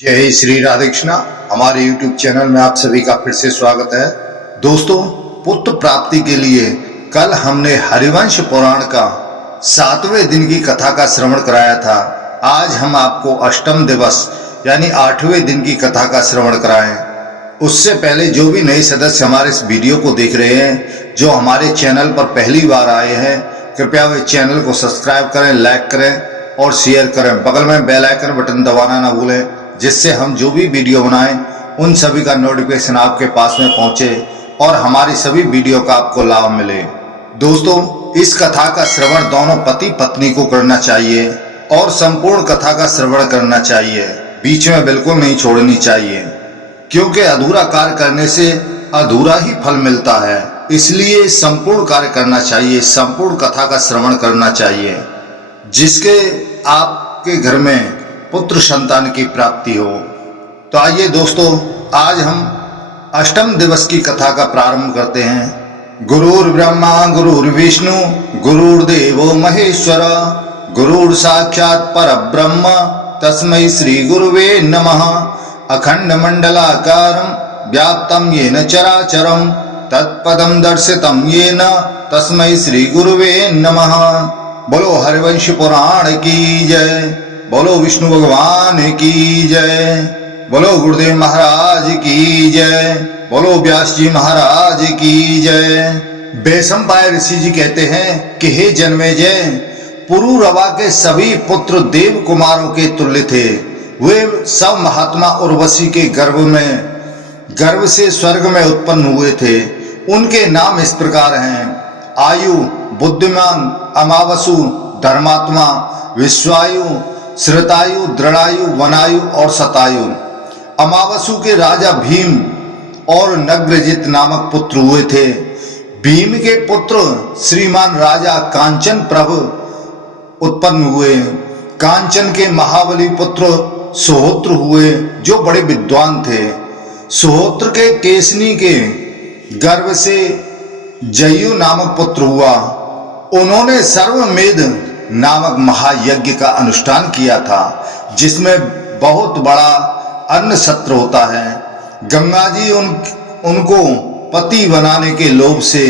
जय श्री राधे कृष्णा। हमारे YouTube channel में आप सभी का फिर से स्वागत है। दोस्तों, पुत्र प्राप्ति के लिए कल हमने हरिवंश पुराण का 7वें दिन की कथा का श्रवण कराया था। आज हम आपको अष्टम दिवस यानी 8वें दिन की कथा का श्रवण कराएं। उससे पहले जो भी नए सदस्य हमारे इस वीडियो को देख रहे हैं, जो हमारे चैनल पर पहली बार आए हैं, कृपया वे चैनल को सब्सक्राइब करें, लाइक करें और शेयर करें। बगल में बेल आइकन बटन दबाना ना भूलें, जिससे हम जो भी वीडियो बनाएं उन सभी का नोटिफिकेशन आपके पास में पहुंचे और हमारी सभी वीडियो का आपको लाभ मिले। दोस्तों, इस कथा का श्रवण दोनों पति पत्नी को करना चाहिए और संपूर्ण कथा का श्रवण करना चाहिए, बीच में बिल्कुल नहीं छोड़नी चाहिए, क्योंकि अधूरा कार्य करने से अधूरा ही फल मिलता है। इसलिए संपूर्ण कार्य करना चाहिए, संपूर्ण कथा का श्रवण करना चाहिए, जिसके आपके घर में पुत्र संतान की प्राप्ति हो। तो आइए दोस्तों, आज हम अष्टम दिवस की कथा का प्रारंभ करते हैं। गुरुर् ब्रह्मा गुरुर्विष्णु गुरुर्देवो महेश्वर गुरुर् साक्षात् परब्रह्म तस्मै श्री गुरुवे नमः। अखंड मंडलाकारं व्याप्तं येन चराचरं तत्पदं दर्शितं येन तस्मै श्री गुरुवे नमः। बोलो हरिवंश पुराण की जय, बोलो विष्णु भगवान की जय, बोलो गुरुदेव महाराज की जय, बोलो व्यास जी महाराज की जय। वैशंपायन ऋषि जी कहते हैं कि हे जन्मेजय, पुरुरवा के सभी पुत्र देव कुमारों के तुल्य थे। वे सब महात्मा उर्वशी के गर्भ से स्वर्ग में उत्पन्न हुए थे। उनके नाम इस प्रकार हैं: आयु, बुद्धिमान, अमावसु, धर्मात्मा, विश्वायु, श्रुतायु, दृढ़ायु, वनायु और शतायु। अमावसु के राजा भीम और नग्रजित नामक पुत्र हुए थे। भीम के पुत्र श्रीमान राजा कांचन प्रभ उत्पन्न हुए। कांचन के महाबली पुत्र सुहोत्र हुए, जो बड़े विद्वान थे। सुहोत्र के केसनी के गर्भ से जयु नामक पुत्र हुआ। उन्होंने सर्वमेध नामक महायज्ञ का अनुष्ठान किया था, जिसमें बहुत बड़ा अन्न सत्र होता है। गंगा जी उनको पति बनाने के लोभ से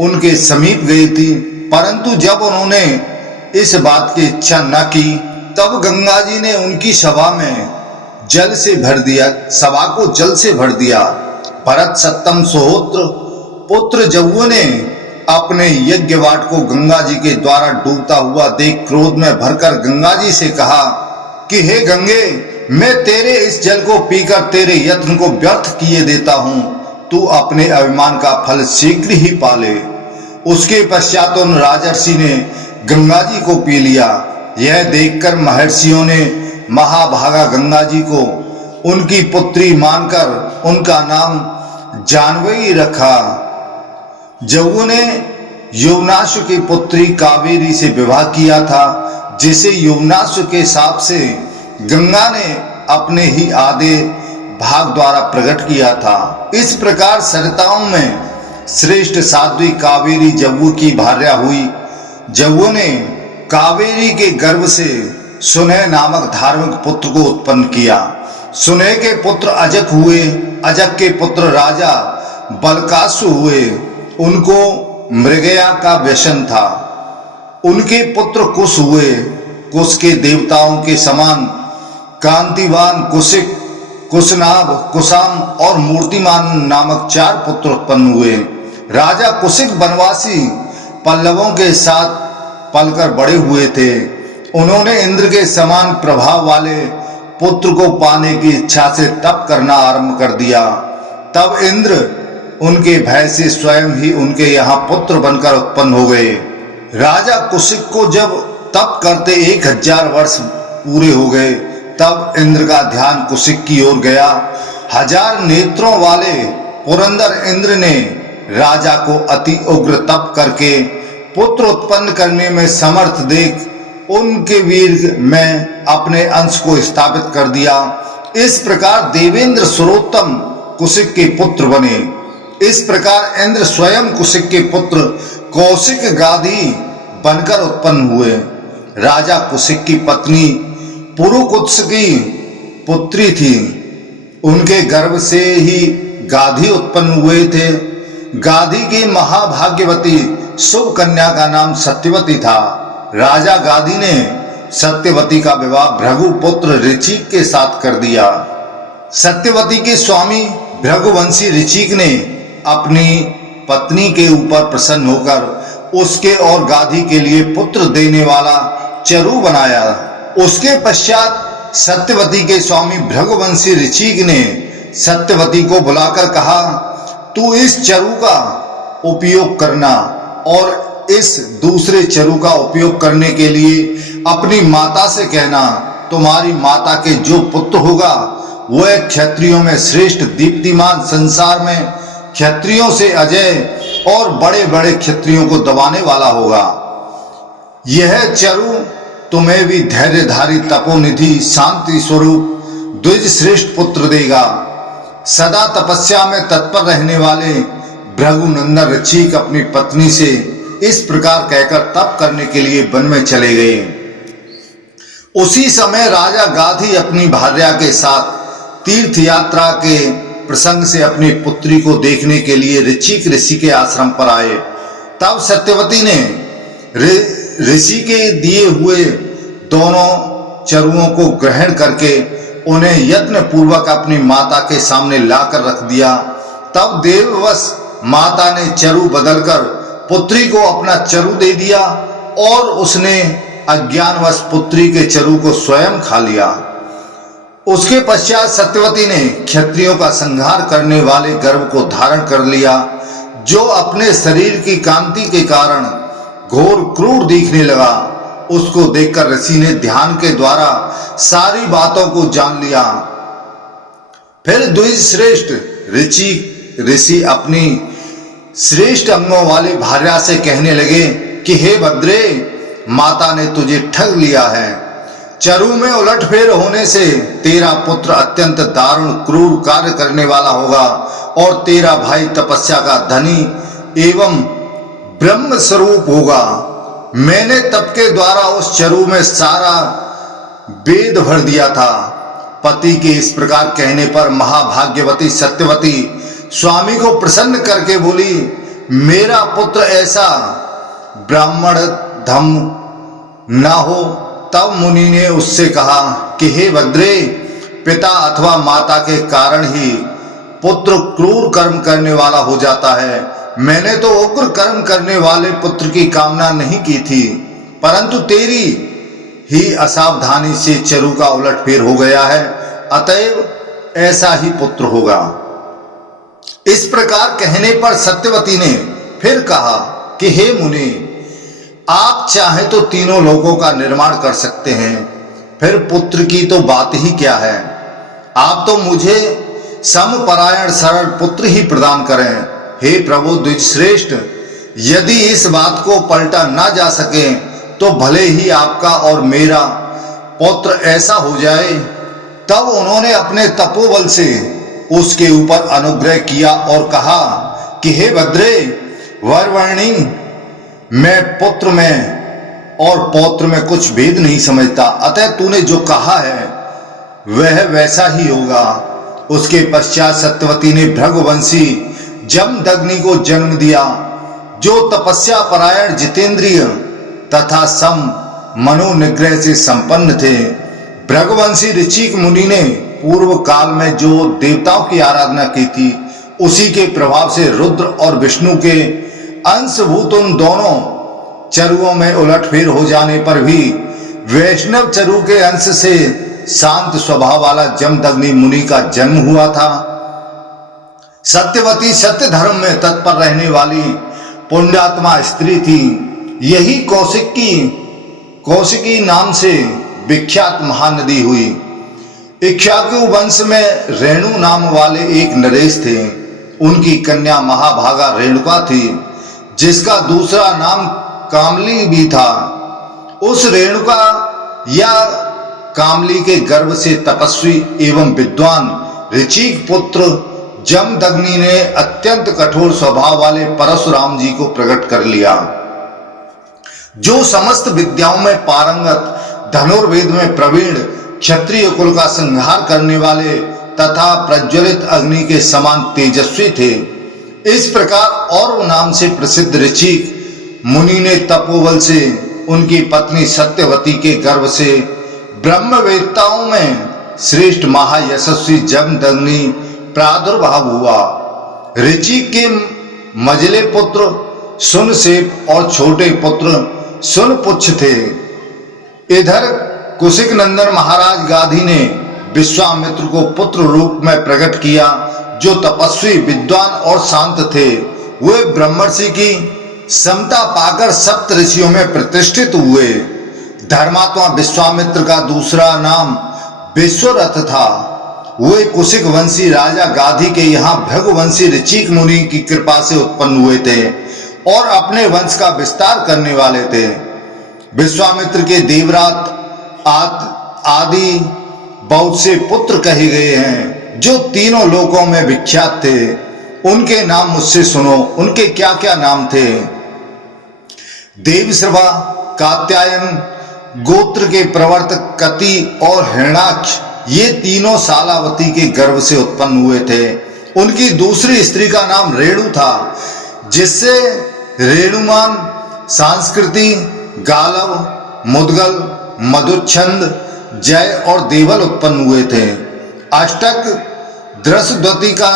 उनके समीप गई थी, परंतु जब उन्होंने इस बात की इच्छा न की, तब गंगा जी ने उनकी सभा को जल से भर दिया। भरत सत्तम सुहोत्र पुत्र जव्वू ने अपने यज्ञवाट को गंगा जी के द्वारा डूबता हुआ देख क्रोध में भरकर गंगा जी से कहा कि हे गंगे, मैं तेरे इस जल को पीकर तेरे यत्न को व्यर्थ किए देता हूं। तू अपने अभिमान का फल शीघ्र ही पाले। उसके पश्चात उन राजर्षि ने गंगा जी को पी लिया। यह देखकर महर्षियों ने महाभागा गंगा जी को उनकी पुत्री मानकर उनका नाम जानवी रखा। जव्वू ने युवनाशु की पुत्री कावेरी से विवाह किया था, जिसे युवनाशु के शाप से गंगा ने अपने ही आधे भाग द्वारा प्रकट किया था। इस प्रकार सरिताओं में श्रेष्ठ साध्वी कावेरी जव्वू की भार्या हुई। जव्वू ने कावेरी के गर्भ से सुनह नामक धार्मिक पुत्र को उत्पन्न किया। सुनह के पुत्र अजक हुए। अजक के पुत्र राजा बलकासु हुए। उनको मृगया का व्यसन था। उनके पुत्र कुश हुए। कुश के देवताओं के समान कांतिवान कुशिक, कुशनाभ, कुशाम और मूर्तिमान नामक 4 पुत्र उत्पन्न हुए। राजा कुशिक वनवासी पल्लवों के साथ पलकर बड़े हुए थे। उन्होंने इंद्र के समान प्रभाव वाले पुत्र को पाने की इच्छा से तप करना आरंभ कर दिया। तब इंद्र उनके भय से स्वयं ही उनके यहाँ पुत्र बनकर उत्पन्न हो गए। राजा कुशिक को जब तप करते 1000 वर्ष पूरे हो गए, तब इंद्र का ध्यान कुशिक की ओर गया। 1000 नेत्रों वाले पुरंदर इंद्र ने राजा को अति उग्र तप करके पुत्र उत्पन्न करने में समर्थ देख उनके वीर में अपने अंश को स्थापित कर दिया। इस प्रकार देवेंद्र सर्वोत्तम कुशिक के पुत्र बने। इस प्रकार इंद्र स्वयं कुशिक के पुत्र कौशिक गाधी बनकर उत्पन्न हुए। राजा कुशिक की पत्नी पुरुकुत्स की पुत्री थी। उनके गर्भ से ही गाधी उत्पन्न हुए थे। गाधी की महाभाग्यवती शुभ कन्या का नाम सत्यवती था। राजा गाधी ने सत्यवती का विवाह भृगुपुत्र ऋचिक के साथ कर दिया। सत्यवती के स्वामी भृगुवंशी ऋचिक ने अपनी पत्नी के ऊपर प्रसन्न होकर उसके और गाधी के लिए पुत्र देने वाला चरु बनाया। उसके पश्चात सत्यवती के स्वामी भृगुवंशी ऋचिक ने सत्यवती को बुलाकर कहा, तू इस चरु का उपयोग करना और इस दूसरे चरु का उपयोग करने के लिए अपनी माता से कहना। तुम्हारी माता के जो पुत्र होगा वह क्षत्रियों में श्रेष्ठ, दीप्तिमान, संसार में क्षत्रियों से अजय और बड़े बड़े क्षत्रियों को दबाने वाला होगा। यह चरु तुम्हें भी धैर्यधारी, तपोनिधि, शांति स्वरूप द्विज श्रेष्ठ पुत्र देगा। सदा तपस्या में तत्पर रहने वाले भृगुनंदन ऋचिक अपनी पत्नी से इस प्रकार कहकर तप करने के लिए वन में चले गए। उसी समय राजा गाधी अपनी भार्या के साथ तीर्थ यात्रा के प्रसंग से अपनी पुत्री को देखने के लिए ऋचिक ऋषि के आश्रम पर आए। तब सत्यवती ने ऋषि के दिए हुए दोनों चरुओं को ग्रहण करके उन्हें यत्न पूर्वक अपनी माता के सामने लाकर रख दिया। तब देववश माता ने चरु बदलकर पुत्री को अपना चरु दे दिया और उसने अज्ञानवश पुत्री के चरु को स्वयं खा लिया। उसके पश्चात सत्यवती ने क्षत्रियों का संहार करने वाले गर्भ को धारण कर लिया, जो अपने शरीर की कांति के कारण घोर क्रूर दिखने लगा। उसको देखकर ऋषि ने ध्यान के द्वारा सारी बातों को जान लिया। फिर द्विज श्रेष्ठ ऋषि अपनी श्रेष्ठ अंगों वाले भार्या से कहने लगे कि हे भद्रे, माता ने तुझे ठग लिया है। चरु में उलटफेर होने से तेरा पुत्र अत्यंत दारुण क्रूर कार्य करने वाला होगा और तेरा भाई तपस्या का धनी एवं ब्रह्म स्वरूप होगा। मैंने तप के द्वारा उस चरु में सारा वेद भर दिया था। पति के इस प्रकार कहने पर महाभाग्यवती सत्यवती स्वामी को प्रसन्न करके बोली, मेरा पुत्र ऐसा ब्राह्मण धम न हो। तब मुनि ने उससे कहा कि हे भद्रे, पिता अथवा माता के कारण ही पुत्र क्रूर कर्म करने वाला हो जाता है। मैंने तो उग्र कर्म करने वाले पुत्र की कामना नहीं की थी, परंतु तेरी ही असावधानी से चरु का उलटफेर हो गया है, अतएव ऐसा ही पुत्र होगा। इस प्रकार कहने पर सत्यवती ने फिर कहा कि हे मुनि, आप चाहे तो तीनों लोगों का निर्माण कर सकते हैं, फिर पुत्र की तो बात ही क्या है। आप तो मुझे समपरायण सरल पुत्र ही प्रदान करें। हे प्रभु द्विजश्रेष्ठ, यदि इस बात को पलटा ना जा सके तो भले ही आपका और मेरा पुत्र ऐसा हो जाए। तब उन्होंने अपने तपोबल से उसके ऊपर अनुग्रह किया और कहा कि हे भद्रे वरवर्णी, मैं पुत्र में और पौत्र में कुछ भेद नहीं समझता, अतः तूने जो कहा है वह वैसा ही होगा। उसके पश्चात सत्यवती ने भृगुवंशी जमदग्नि को जन्म दिया, जो तपस्या परायण, जितेंद्रिय तथा सम मनोनिग्रह से संपन्न थे। भृगुवंशी ऋचिक मुनि ने पूर्व काल में जो देवताओं की आराधना की थी, उसी के प्रभाव से रुद्र और विष्णु के अंशभूत उन दोनों चरुओं में उलटफेर हो जाने पर भी वैष्णव चरु के अंश से शांत स्वभाव वाला जमदग्नि मुनि का जन्म हुआ था। सत्यवती सत्य धर्म में तत्पर रहने वाली पुण्यात्मा स्त्री थी। यही कौशिकी नाम से विख्यात महानदी हुई। इक्ष्वाकु वंश में रेणु नाम वाले एक नरेश थे। उनकी कन्या महाभागा रेणुका थी, जिसका दूसरा नाम कामली भी था। उस रेणुका या कामली के गर्भ से तपस्वी एवं विद्वान ऋचिक पुत्र जमदग्नि ने अत्यंत कठोर स्वभाव वाले परशुराम जी को प्रकट कर लिया, जो समस्त विद्याओं में पारंगत, धनुर्वेद में प्रवीण क्षत्रिय कुल का संहार करने वाले तथा प्रज्वलित अग्नि के समान तेजस्वी थे। इस प्रकार और नाम से प्रसिद्ध ऋचिक मुनि ने तपोबल से उनकी पत्नी सत्यवती के गर्भ से ब्रह्मवेत्ताओं में श्रेष्ठ महायशस्वी जमदग्नि प्रादुर्भाव हुआ। ऋचिक के मझले पुत्र सुनसेप और छोटे पुत्र सुनपुच्छ थे। इधर कुशिक नंदन महाराज गाधी ने विश्वामित्र को पुत्र रूप में प्रकट किया, जो तपस्वी विद्वान और शांत थे। वे ब्रह्मर्षि की समता पाकर सप्त ऋषियों में प्रतिष्ठित हुए। धर्मात्मा विश्वामित्र का दूसरा नाम विश्वरथ था। वे कुशिक वंशी राजा गाधी के यहाँ भृगुवंशी ऋचिक मुनि की कृपा से उत्पन्न हुए थे और अपने वंश का विस्तार करने वाले थे। विश्वामित्र के देवरात आदि बहुत से पुत्र कहे गए हैं, जो तीनों लोकों में विख्यात थे। उनके नाम मुझसे सुनो। उनके क्या क्या नाम थे? देवश्रवा, कात्यायन गोत्र के प्रवर्तक कति और हिरणाक्ष, ये तीनों सालावती के गर्भ से उत्पन्न हुए थे। उनकी दूसरी स्त्री का नाम रेणु था, जिससे रेणुमान, सांस्कृति, गालव, मुदगल, मधुच्छंद, जय और देवल उत्पन्न हुए थे। अष्टक दृषद्वती का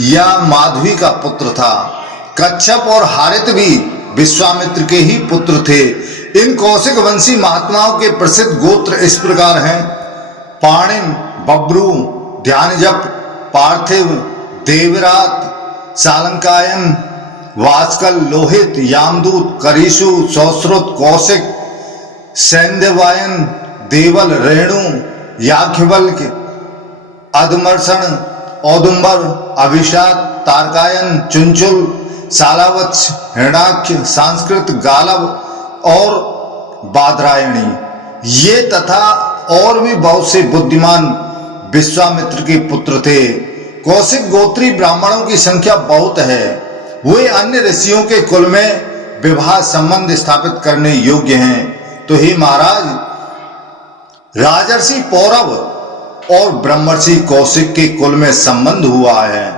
या माधवी का पुत्र था। कच्छप और हारित भी विश्वामित्र के ही पुत्र थे। इन कौशिक वंशी महात्माओं के प्रसिद्ध गोत्र इस प्रकार हैं: पाणिन, बब्रू, ध्यानजप, पार्थिव, देवरात, सालंकायन, वास्कल, लोहित, यामदूत, करीशु, सौश्रुत, कौशिक, सैंध्यवायन, देवल, रेणु, याज्ञवल्क्य, अधमर्षण, औदुंबर, अभिषाद, तारकायन, चुंचुल, सालावत्स, हिरणाक्ष, संस्कृत, गालव और बादरायणी, ये तथा और भी बहुत से बुद्धिमान विश्वामित्र के पुत्र थे। कौशिक गोत्री ब्राह्मणों की संख्या बहुत है। वे अन्य ऋषियों के कुल में विवाह संबंध स्थापित करने योग्य हैं। तो हे महाराज, राजर्षि पौरव और ब्रह्मर्षि कौशिक के कुल में संबंध हुआ है।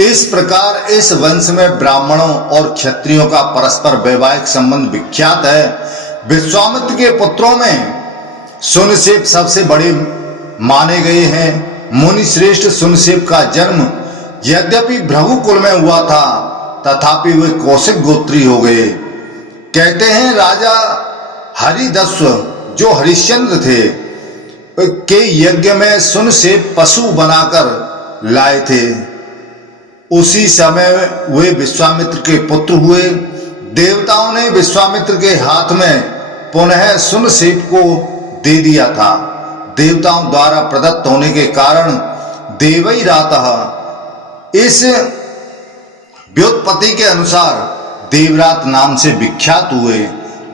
इस प्रकार इस वंश में ब्राह्मणों और क्षत्रियों का परस्पर वैवाहिक संबंध विख्यात है। विश्वामित्र के पुत्रों में सुनसेप सबसे बड़े माने गए हैं। मुनि श्रेष्ठ सुनसेप का जन्म यद्यपि भृगु कुल में हुआ था, तथापि वे कौशिक गोत्री हो गए। कहते हैं राजा हरिदस्व, जो हरिश्चंद्र थे, के यज्ञ में सुनसेप पशु बनाकर लाए थे। उसी समय वे विश्वामित्र के पुत्र हुए। देवताओं ने विश्वामित्र के हाथ में पुनः सुनसेप को दे दिया था। देवताओं द्वारा प्रदत्त होने के कारण देवैरातः इस व्युत्पत्ति के अनुसार देवरात नाम से विख्यात हुए।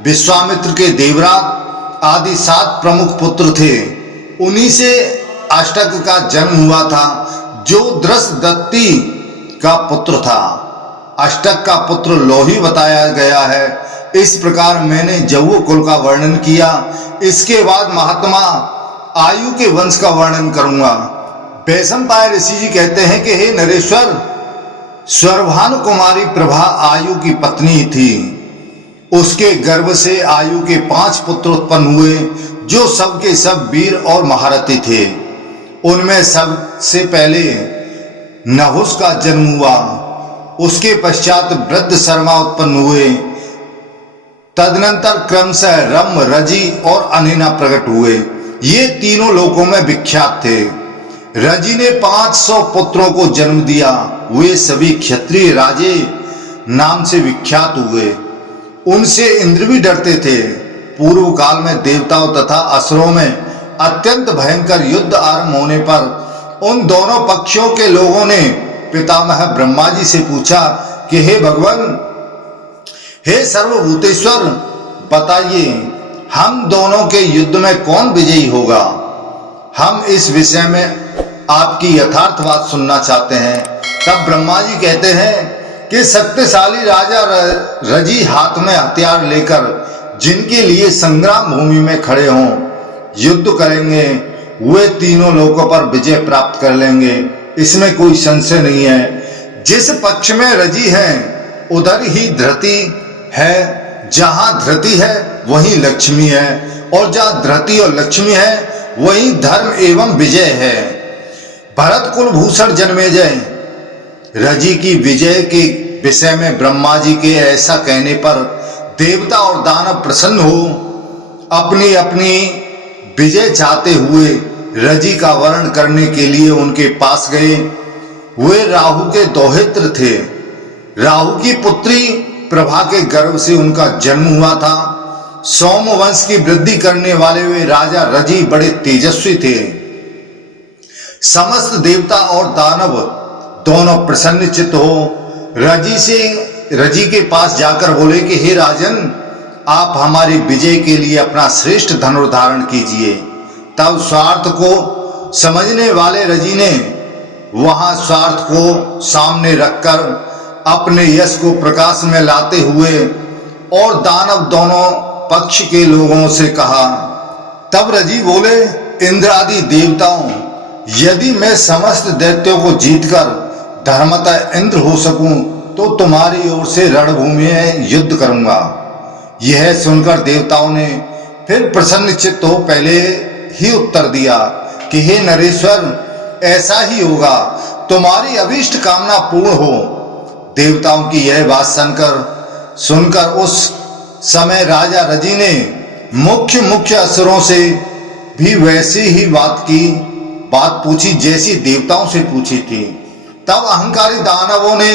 विश्वामित्र के देवरात आदि 7 प्रमुख पुत्र थे। उन्हीं से अष्टक का जन्म हुआ था, जो दृषदत्ती का पुत्र था। अष्टक का पुत्र लोही बताया गया है। इस प्रकार मैंने जव्व कुल का वर्णन किया। इसके बाद महात्मा आयु के वंश का वर्णन करूंगा। वैशंपायन ऋषि जी कहते हैं कि हे नरेश्वर, स्वर्भानु कुमारी प्रभा आयु की पत्नी थी। उसके गर्भ से आयु के 5 पुत्र उत्पन्न हुए, जो सब के सब वीर और महारथी थे। उनमें सबसे पहले नहुस का जन्म हुआ। उसके पश्चात वृद्ध शर्मा उत्पन्न हुए। तदनंतर क्रमशः रम, रजी और अनिना प्रकट हुए। ये तीनों लोकों में विख्यात थे। रजी ने 500 पुत्रों को जन्म दिया। वे सभी क्षत्रिय राजे नाम से विख्यात हुए। उनसे इंद्र भी डरते थे। पूर्व काल में देवताओं तथा असुरों में अत्यंत भयंकर युद्ध आरंभ होने पर उन दोनों पक्षों के लोगों ने पितामह ब्रह्मा जी से पूछा कि हे भगवान, हे सर्वभूतेश्वर, बताइए हम दोनों के युद्ध में कौन विजयी होगा। हम इस विषय में आपकी यथार्थ बात सुनना चाहते हैं। तब ब्रह्मा जी कहते हैं कि शक्तिशाली राजा रजी हाथ में हथियार लेकर जिनके लिए संग्राम भूमि में खड़े हों, युद्ध करेंगे वे तीनों लोगों पर विजय प्राप्त कर लेंगे, इसमें कोई संशय नहीं है। जिस पक्ष में रजी है उधर ही धृति है, जहां धृति है वहीं लक्ष्मी है, और जहां धृति और लक्ष्मी है वहीं धर्म एवं विजय है। भरत कुलभूषण जन्मेजय रजी की विजय के विषय में ब्रह्मा जी के ऐसा कहने पर देवता और दानव प्रसन्न हो अपनी अपनी विजय चाहते हुए रजी का वर्ण करने के लिए उनके पास गए। वे राहु के दौहित्र थे। राहु की पुत्री प्रभा के गर्भ से उनका जन्म हुआ था। सोम वंश की वृद्धि करने वाले वे राजा रजी बड़े तेजस्वी थे। समस्त देवता और दानव दोनों प्रसन्नचित्त हो रजी के पास जाकर बोले कि हे राजन, आप हमारी विजय के लिए अपना श्रेष्ठ धनुष धारण कीजिए। तब स्वार्थ को समझने वाले रजी ने वहां स्वार्थ को सामने रखकर अपने यश को प्रकाश में लाते हुए और दानव दोनों पक्ष के लोगों से कहा। तब रजी बोले, इंद्र आदि देवताओं, यदि मैं समस्त दैत्यों को जीतकर धर्मतः इंद्र हो सकूं तो तुम्हारी ओर से रणभूमि में युद्ध करूंगा। यह सुनकर देवताओं ने फिर प्रसन्न चित्त हो पहले ही उत्तर दिया कि हे नरेश्वर, ऐसा ही होगा, तुम्हारी अभीष्ट कामना पूर्ण हो। देवताओं की यह बात सुनकर उस समय राजा रजी ने मुख्य असुरों से भी वैसी ही बात पूछी जैसी देवताओं से पूछी थी। तब अहंकारी दानवों ने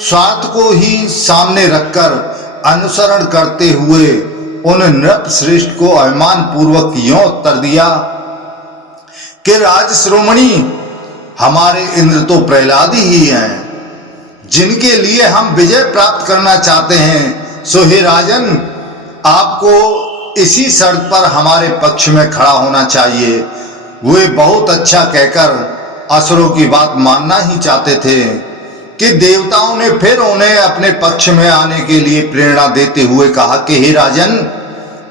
स्वार्थ को ही सामने रखकर अनुसरण करते हुए उन नृप श्रेष्ठ को अभिमान पूर्वक यों उत्तर दिया कि राज श्रोमणी, हमारे इंद्र तो प्रहलाद ही हैं, जिनके लिए हम विजय प्राप्त करना चाहते हैं। सो हे राजन, आपको इसी शर्त पर हमारे पक्ष में खड़ा होना चाहिए। वे बहुत अच्छा कहकर असुरों की बात मानना ही चाहते थे कि देवताओं ने फिर उन्हें अपने पक्ष में आने के लिए प्रेरणा देते हुए कहा कि हे राजन,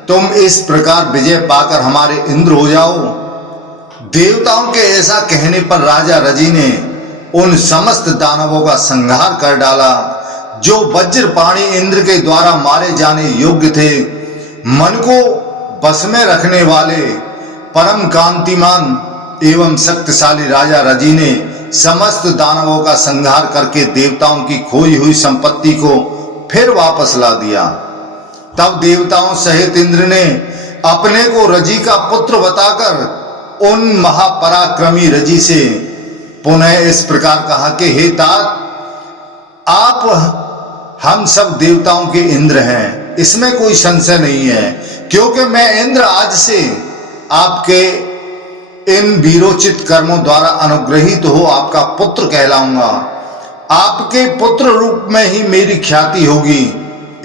तुम इस प्रकार विजय पाकर हमारे इंद्र हो जाओ। देवताओं के ऐसा कहने पर राजा रजी ने उन समस्त दानवों का संहार कर डाला जो वज्रपाणी इंद्र के द्वारा मारे जाने योग्य थे। मन को बस में रखने वाले परम कांतिमान एवं शक्तिशाली राजा रजी ने समस्त दानवों का संहार करके देवताओं की खोई हुई संपत्ति को फिर वापस ला दिया। तब देवताओं सहित इंद्र ने अपने को रजी का पुत्र बताकर उन महापराक्रमी रजी से पुनः इस प्रकार कहा कि हे तात, आप हम सब देवताओं के इंद्र हैं, इसमें कोई संशय नहीं है, क्योंकि मैं इंद्र आज से आपके इन वीरोचित कर्मों द्वारा अनुग्रहित हो आपका पुत्र कहलाऊंगा। आपके पुत्र रूप में ही मेरी ख्याति होगी।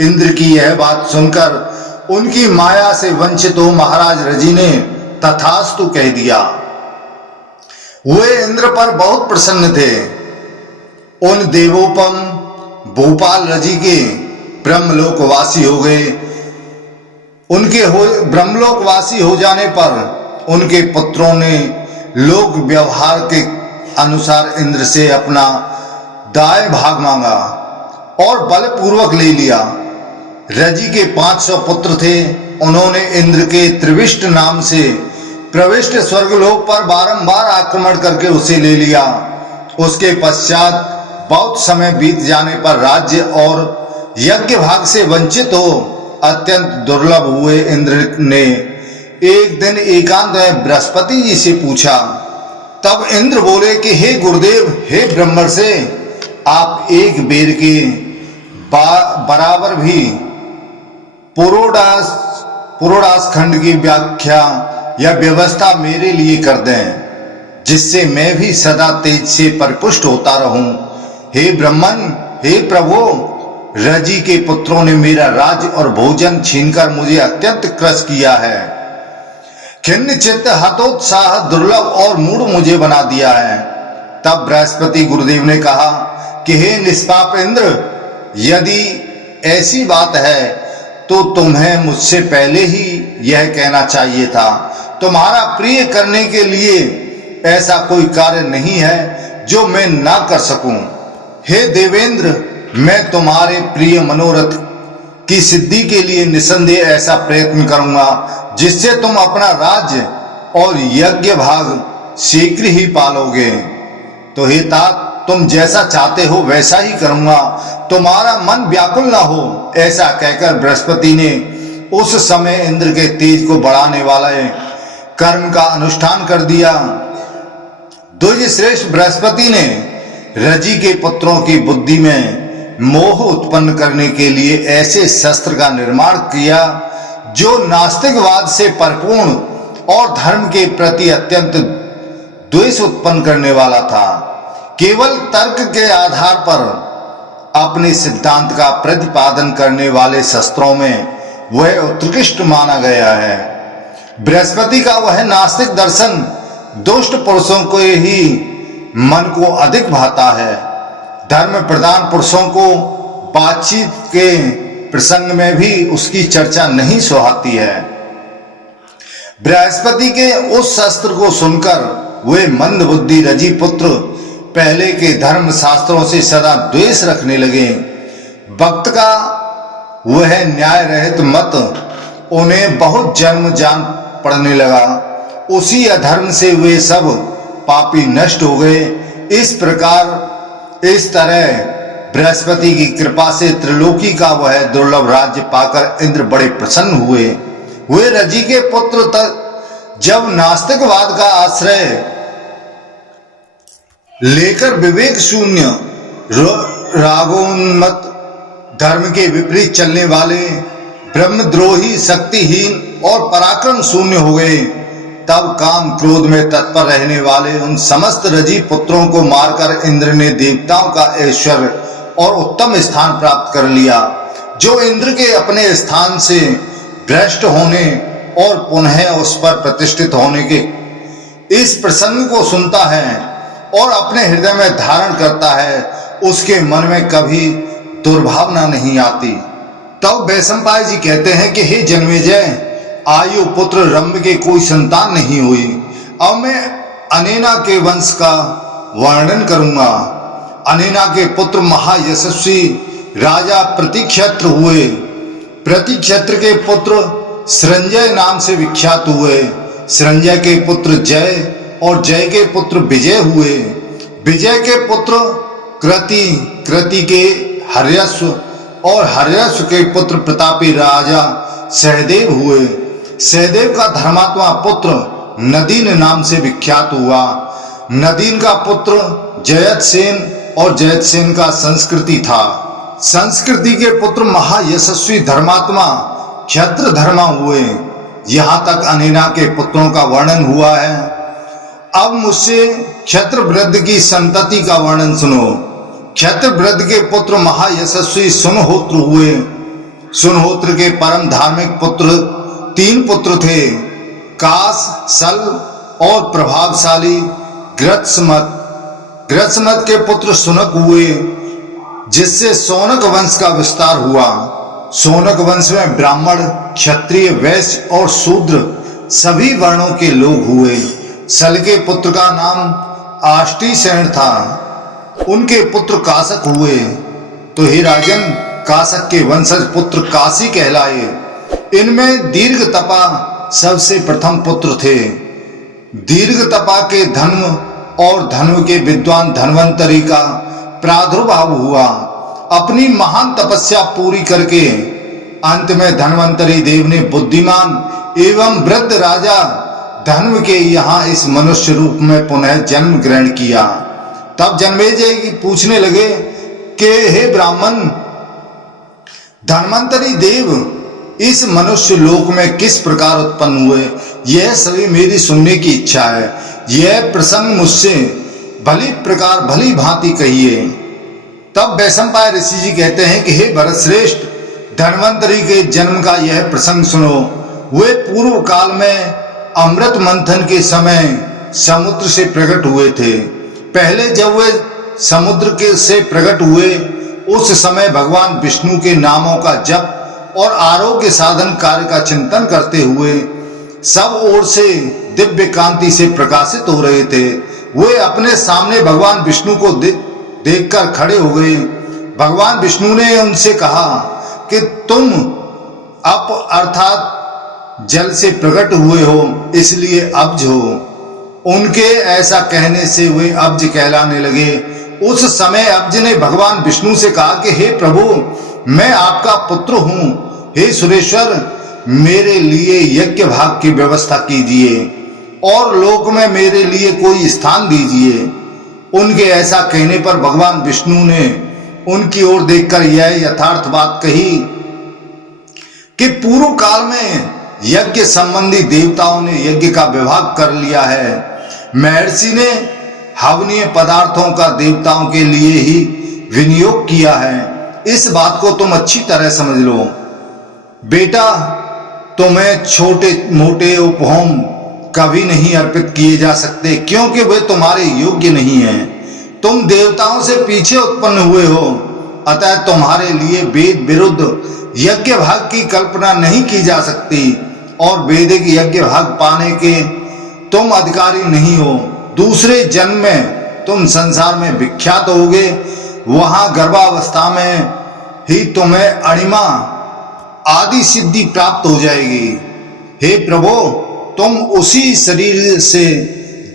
इंद्र की यह बात सुनकर उनकी माया से वंचित हो महाराज रजी ने तथास्तु कह दिया। वे इंद्र पर बहुत प्रसन्न थे। उन देवोपम भोपाल रजी के ब्रह्मलोकवासी हो गए। उनके ब्रह्मलोकवासी हो जाने पर उनके पुत्रों ने लोक व्यवहार के अनुसार इंद्र से अपना दाय भाग मांगा और बलपूर्वक ले लिया। रजी के 500 पुत्र थे। उन्होंने इंद्र के त्रिविष्ट नाम से प्रविष्ट स्वर्गलोक पर बारंबार आक्रमण करके उसे ले लिया। उसके पश्चात बहुत समय बीत जाने पर राज्य और यज्ञ भाग से वंचित हो अत्यंत दुर्लभ हुए इंद्र ने एक दिन एकांत में बृहस्पति जी से पूछा। तब इंद्र बोले कि हे गुरुदेव, हे ब्रह्मर्षि, आप एक बेर के बराबर भी पुरोडास खंड की व्याख्या या व्यवस्था मेरे लिए कर दें, जिससे मैं भी सदा तेज से परिपुष्ट होता रहूं। हे ब्रह्मन, हे प्रभु, रजी के पुत्रों ने मेरा राज्य और भोजन छीनकर मुझे अत्यंत क्रस किया है। खिन्न चित्त, हतोत्साह, दुर्लभ और मूढ़ मुझे बना दिया है। तब बृहस्पति गुरुदेव ने कहा कि हे निष्पाप इंद्र, यदि ऐसी बात है तो तुम्हें मुझसे पहले ही यह कहना चाहिए था। तुम्हारा प्रिय करने के लिए ऐसा कोई कार्य नहीं है जो मैं ना कर सकूं। हे देवेंद्र, मैं तुम्हारे प्रिय मनोरथ की सिद्धि के लिए निसंदेह ऐसा प्रयत्न करूंगा जिससे तुम अपना राज्य और यज्ञ भाग शीघ्र ही पालोगे। तो हे तात, तुम जैसा चाहते हो वैसा ही करूंगा, तुम्हारा मन व्याकुल ना हो। ऐसा कहकर बृहस्पति ने उस समय इंद्र के तेज को बढ़ाने वाले कर्म का अनुष्ठान कर दिया। द्विज श्रेष्ठ बृहस्पति ने रजी के पुत्रों की बुद्धि में मोह उत्पन्न करने के लिए ऐसे शस्त्र का निर्माण किया जो नास्तिकवाद से परिपूर्ण और धर्म के प्रति अत्यंत द्वेष उत्पन्न करने वाला था। केवल तर्क के आधार पर अपने सिद्धांत का प्रतिपादन करने वाले शस्त्रों में वह उत्कृष्ट माना गया है। बृहस्पति का वह नास्तिक दर्शन दुष्ट पुरुषों को ही मन को अधिक भाता है। धर्म प्रधान पुरुषों को बातचीत के प्रसंग में भी उसकी चर्चा नहीं सुहाती है। बृहस्पति के उस शस्त्र को सुनकर वे मंद बुद्धि रजी पुत्र पहले के धर्म शास्त्रों से सदा द्वेष रखने लगे। भक्त का वह न्याय रहित मत उन्हें बहुत जन्म जान पड़ने लगा। उसी अधर्म से वे सब पापी नष्ट हो गए। इस तरह बृहस्पति की कृपा से त्रिलोकी का वह दुर्लभ राज्य पाकर इंद्र बड़े प्रसन्न हुए। वे रजी के पुत्र तक जब नास्तिकवाद का आश्रय लेकर विवेक शून्य रागोन्मत धर्म के विपरीत चलने वाले ब्रह्मद्रोही शक्तिहीन और पराक्रम शून्य हो गए, तब काम क्रोध में तत्पर रहने वाले उन समस्त रजी पुत्रों को मारकर इंद्र ने देवताओं का ऐश्वर्य और उत्तम स्थान प्राप्त कर लिया। जो इंद्र के अपने स्थान से भ्रष्ट होने और पुनः उस पर प्रतिष्ठित होने के इस प्रसंग को सुनता है और अपने हृदय में धारण करता है, उसके मन में कभी दुर्भावना नहीं आती। तब वैशंपायन जी कहते हैं कि हे जन्मेजय, आयु पुत्र रंभ के कोई संतान नहीं हुई। अब मैं अनेना के वंश का वर्णन करूंगा। अनेना के पुत्र महायशस्वी राजा प्रतिक्षत्र हुए। प्रतिक्षत्र के पुत्र संजय नाम से विख्यात हुए। संजय के पुत्र जय और जय के पुत्र विजय हुए। विजय के पुत्र कृति, कृति के हर्यश्व और हर्यश्व के पुत्र प्रतापी राजा सहदेव हुए। सहदेव का धर्मात्मा पुत्र नदीन नाम से विख्यात हुआ। नदीन का पुत्र जयतसेन और जयतसेन का संस्कृति था। संस्कृति के पुत्र महायशस्वी धर्मात्मा क्षत्रधर्मा हुए। यहाँ तक अनेना के पुत्रों का वर्णन हुआ है। अब मुझसे क्षत्रवृद्ध की संतति का वर्णन सुनो। क्षत्रवृद्ध के पुत्र महायशस्वी सुनहोत्र हुए। सुनहोत्र के परम धार्मिक पुत्र 3 पुत्र थे, कास, सल और प्रभावशाली ग्रत्समत। ग्रत्समत के पुत्र सुनक हुए, जिससे सोनक वंश का विस्तार हुआ। सोनक वंश में ब्राह्मण, क्षत्रिय, वैश्य और शूद्र सभी वर्णों के लोग हुए। सल के पुत्र का नाम आष्टीसेन था। उनके पुत्र कासक हुए। तो हे राजन, कासक के वंशज पुत्र काशी कहलाए। इनमें दीर्घतपा सबसे प्रथम पुत्र थे। दीर्घतपा के धन्व और धन्व के विद्वान धन्वंतरी का प्रादुर्भाव हुआ। अपनी महान तपस्या पूरी करके अंत में धन्वंतरी देव ने बुद्धिमान एवं वृद्ध राजा धन्व के यहाँ इस मनुष्य रूप में पुनः जन्म ग्रहण किया। तब जन्मेजय पूछने लगे कि हे ब्राह्मण, धन्वंतरी देव इस मनुष्य लोक में किस प्रकार उत्पन्न हुए, यह सभी मेरी सुनने की इच्छा है। यह प्रसंग मुझसे भली प्रकार भली भांति कहिए। तब वैशंपायन ऋषि जी कहते हैं कि हे भरत श्रेष्ठ, धन्वंतरी के जन्म का यह प्रसंग सुनो। वे पूर्व काल में अमृत मंथन के समय समुद्र से प्रकट हुए थे। पहले जब वे समुद्र के से प्रकट हुए, उस समय भगवान विष्णु के नामों का जप और आरोग्य साधन कार्य का चिंतन करते हुए सब ओर से दिव्य कांति से प्रकाशित हो रहे थे। वे अपने सामने भगवान विष्णु को देखकर खड़े हो गए। भगवान विष्णु ने उनसे कहा कि तुम अप अर्थात जल से प्रकट हुए हो, इसलिए अब्ज हो। उनके ऐसा कहने से वे अब्ज कहलाने लगे। उस समय अब्ज ने भगवान विष्णु से कहा कि हे प्रभु, मैं आपका पुत्र हूं। हे सुरेश्वर, मेरे लिए यज्ञ भाग की व्यवस्था कीजिए और लोक में मेरे लिए कोई स्थान दीजिए। उनके ऐसा कहने पर भगवान विष्णु ने उनकी ओर देखकर यह यथार्थ बात कही कि पूर्व काल में यज्ञ संबंधी देवताओं ने यज्ञ का विभाग कर लिया है। महर्षि ने हवनीय पदार्थों का देवताओं के लिए ही विनियोग किया है। इस बात को तुम अच्छी तरह समझ लो। बेटा, तुम्हें छोटे मोटे उपहोम कभी नहीं अर्पित किए जा सकते, क्योंकि वे तुम्हारे योग्य नहीं हैं। तुम देवताओं से पीछे उत्पन्न हुए हो, अतः तुम्हारे लिए वेद विरुद्ध यज्ञ भाग की कल्पना नहीं की जा सकती और वैदिक यज्ञ भाग पाने के तुम अधिकारी नहीं हो। दूसरे जन्म में तुम संसार में विख्यात होगे। वहां गर्भावस्था में ही तुम्हें अणिमा आदि सिद्धि प्राप्त हो जाएगी। हे प्रभु, तुम उसी शरीर से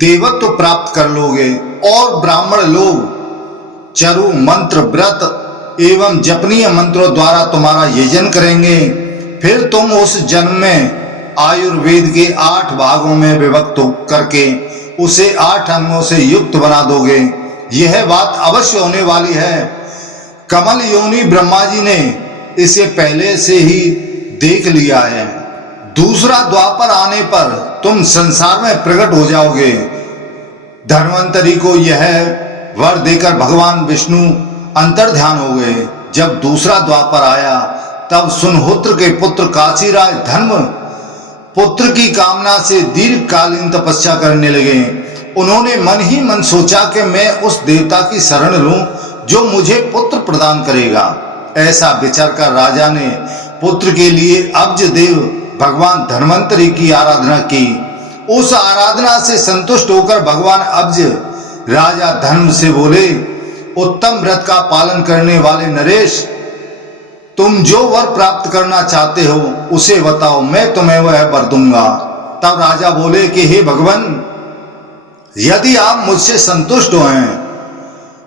देवत्व प्राप्त कर लोगे और ब्राह्मण लोग चरु मंत्र व्रत एवं जपनीय मंत्रों द्वारा तुम्हारा यजन करेंगे। फिर तुम उस जन्म में आयुर्वेद के 8 भागों में विभक्त करके उसे 8 अंगों से युक्त बना दोगे। यह बात अवश्य होने वाली है। कमल योनि ब्रह्मा जी ने इसे पहले से ही देख लिया है। दूसरा द्वापर आने पर तुम संसार में प्रकट हो जाओगे। धन्वंतरि को यह वर देकर भगवान विष्णु अंतर्ध्यान हो गए। जब दूसरा द्वापर आया तब सुनहुत्र के पुत्र काशीराज धर्म पुत्र की कामना से दीर्घकालीन तपस्या करने लगे। उन्होंने मन ही मन सोचा कि मैं उस देवता की शरण लूं जो मुझे पुत्र प्रदान करेगा। ऐसा विचार कर राजा ने पुत्र के लिए अब्ज देव भगवान धन्वंतरि की आराधना की। उस आराधना से संतुष्ट होकर भगवान अब्ज राजा धर्म से बोले, उत्तम व्रत का पालन करने वाले नरेश, तुम जो वर प्राप्त करना चाहते हो उसे बताओ, मैं तुम्हें वह वर दूंगा। तब राजा बोले कि हे भगवान, यदि आप मुझसे संतुष्ट हैं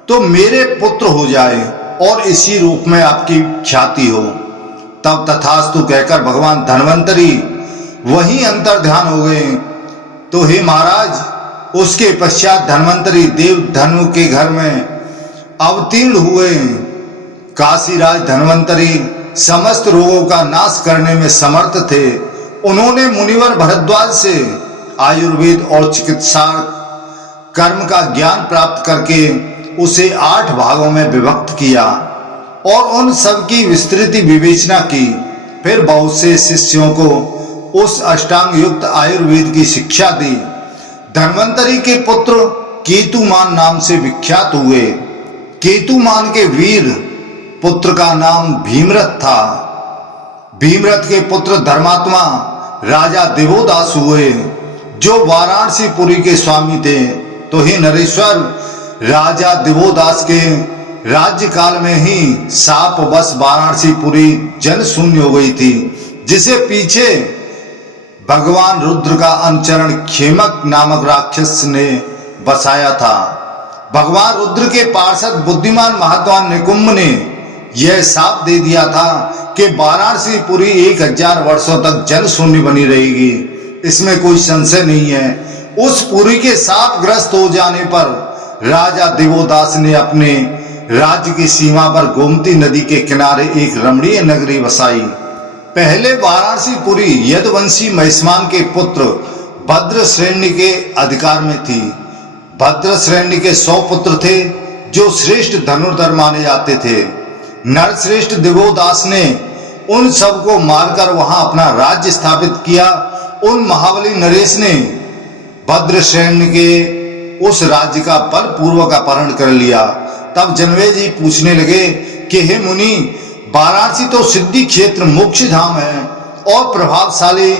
तो मेरे पुत्र हो जाए और इसी रूप में आपकी ख्याति हो। तब तथास्तु कहकर भगवान धन्वंतरि वहीं अंतर्ध्यान हो गए। तो हे महाराज, उसके पश्चात धन्वंतरि देव धनु के घर में अवतीर्ण हुए। काशीराज धन्वंतरि समस्त रोगों का नाश करने में समर्थ थे। उन्होंने मुनिवर भरद्वाज से आयुर्वेद और चिकित्सा कर्म का ज्ञान प्राप्त करके उसे 8 भागों में विभक्त किया और उन सब की विस्तृत विवेचना की। फिर बहुत से शिष्यों को उस अष्टांग युक्त आयुर्वेद की शिक्षा दी। धन्वंतरि के पुत्र केतुमान नाम से विख्यात हुए। केतुमान के वीर पुत्र का नाम भीमरथ था। भीमरथ के पुत्र धर्मात्मा राजा देवोदास हुए, जो वाराणसीपुरी के स्वामी थे। तो हे नरेश्वर, राजा देवोदास के राज्य काल में ही साप बस वाराणसीपुरी जन शून्य हो गई थी, जिसे पीछे भगवान रुद्र का अनुचरण खेमक नामक राक्षस ने बसाया था। भगवान रुद्र के पार्षद बुद्धिमान महात्मा निकुंभ ने यह साप दे दिया था कि वाराणसीपुरी 1000 वर्षों तक जल शून्य बनी रहेगी। इसमें कोई संशय नहीं है। उस पुरी के साप ग्रस्त हो जाने पर राजा देवोदास ने अपने राज्य की सीमा पर गोमती नदी के किनारे एक रमणीय नगरी बसाई। पहले वाराणसीपुरी यदुवंशी महिष्मान के पुत्र भद्रश्रेणी के अधिकार में थी। भद्रश्रेणी के 100 पुत्र थे, जो श्रेष्ठ धनुर्धर माने जाते थे। नरश्रेष्ठ देवोदास ने उन सबको मारकर वहां अपना राज्य स्थापित किया। उन महाबली नरेश ने भद्रश्रेणी के उस राज्य का बलपूर्वक अपहरण कर लिया। तब जनमेजय जी पूछने लगे कि हे मुनि, वाराणसी तो सिद्धि क्षेत्र मोक्ष धाम है और प्रभावशाली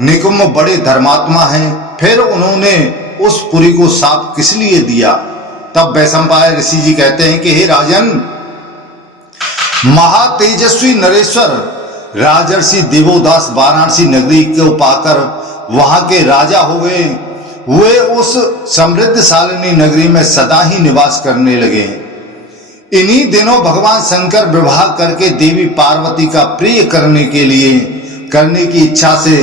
निकुम्ब बड़े धर्मात्मा हैं, फिर उन्होंने उस पुरी को शाप किस लिए दिया? तब वैशंपायन ऋषि जी कहते हैं कि हे राजन, महातेजस्वी नरेश्वर राजर्षि देवोदास वाराणसी नगरी को पाकर वहां के राजा हो गए। वे उस समृद्धशालिनी नगरी में सदा ही निवास करने लगे। इन्हीं दिनों भगवान शंकर विवाह करके देवी पार्वती का प्रिय करने की इच्छा से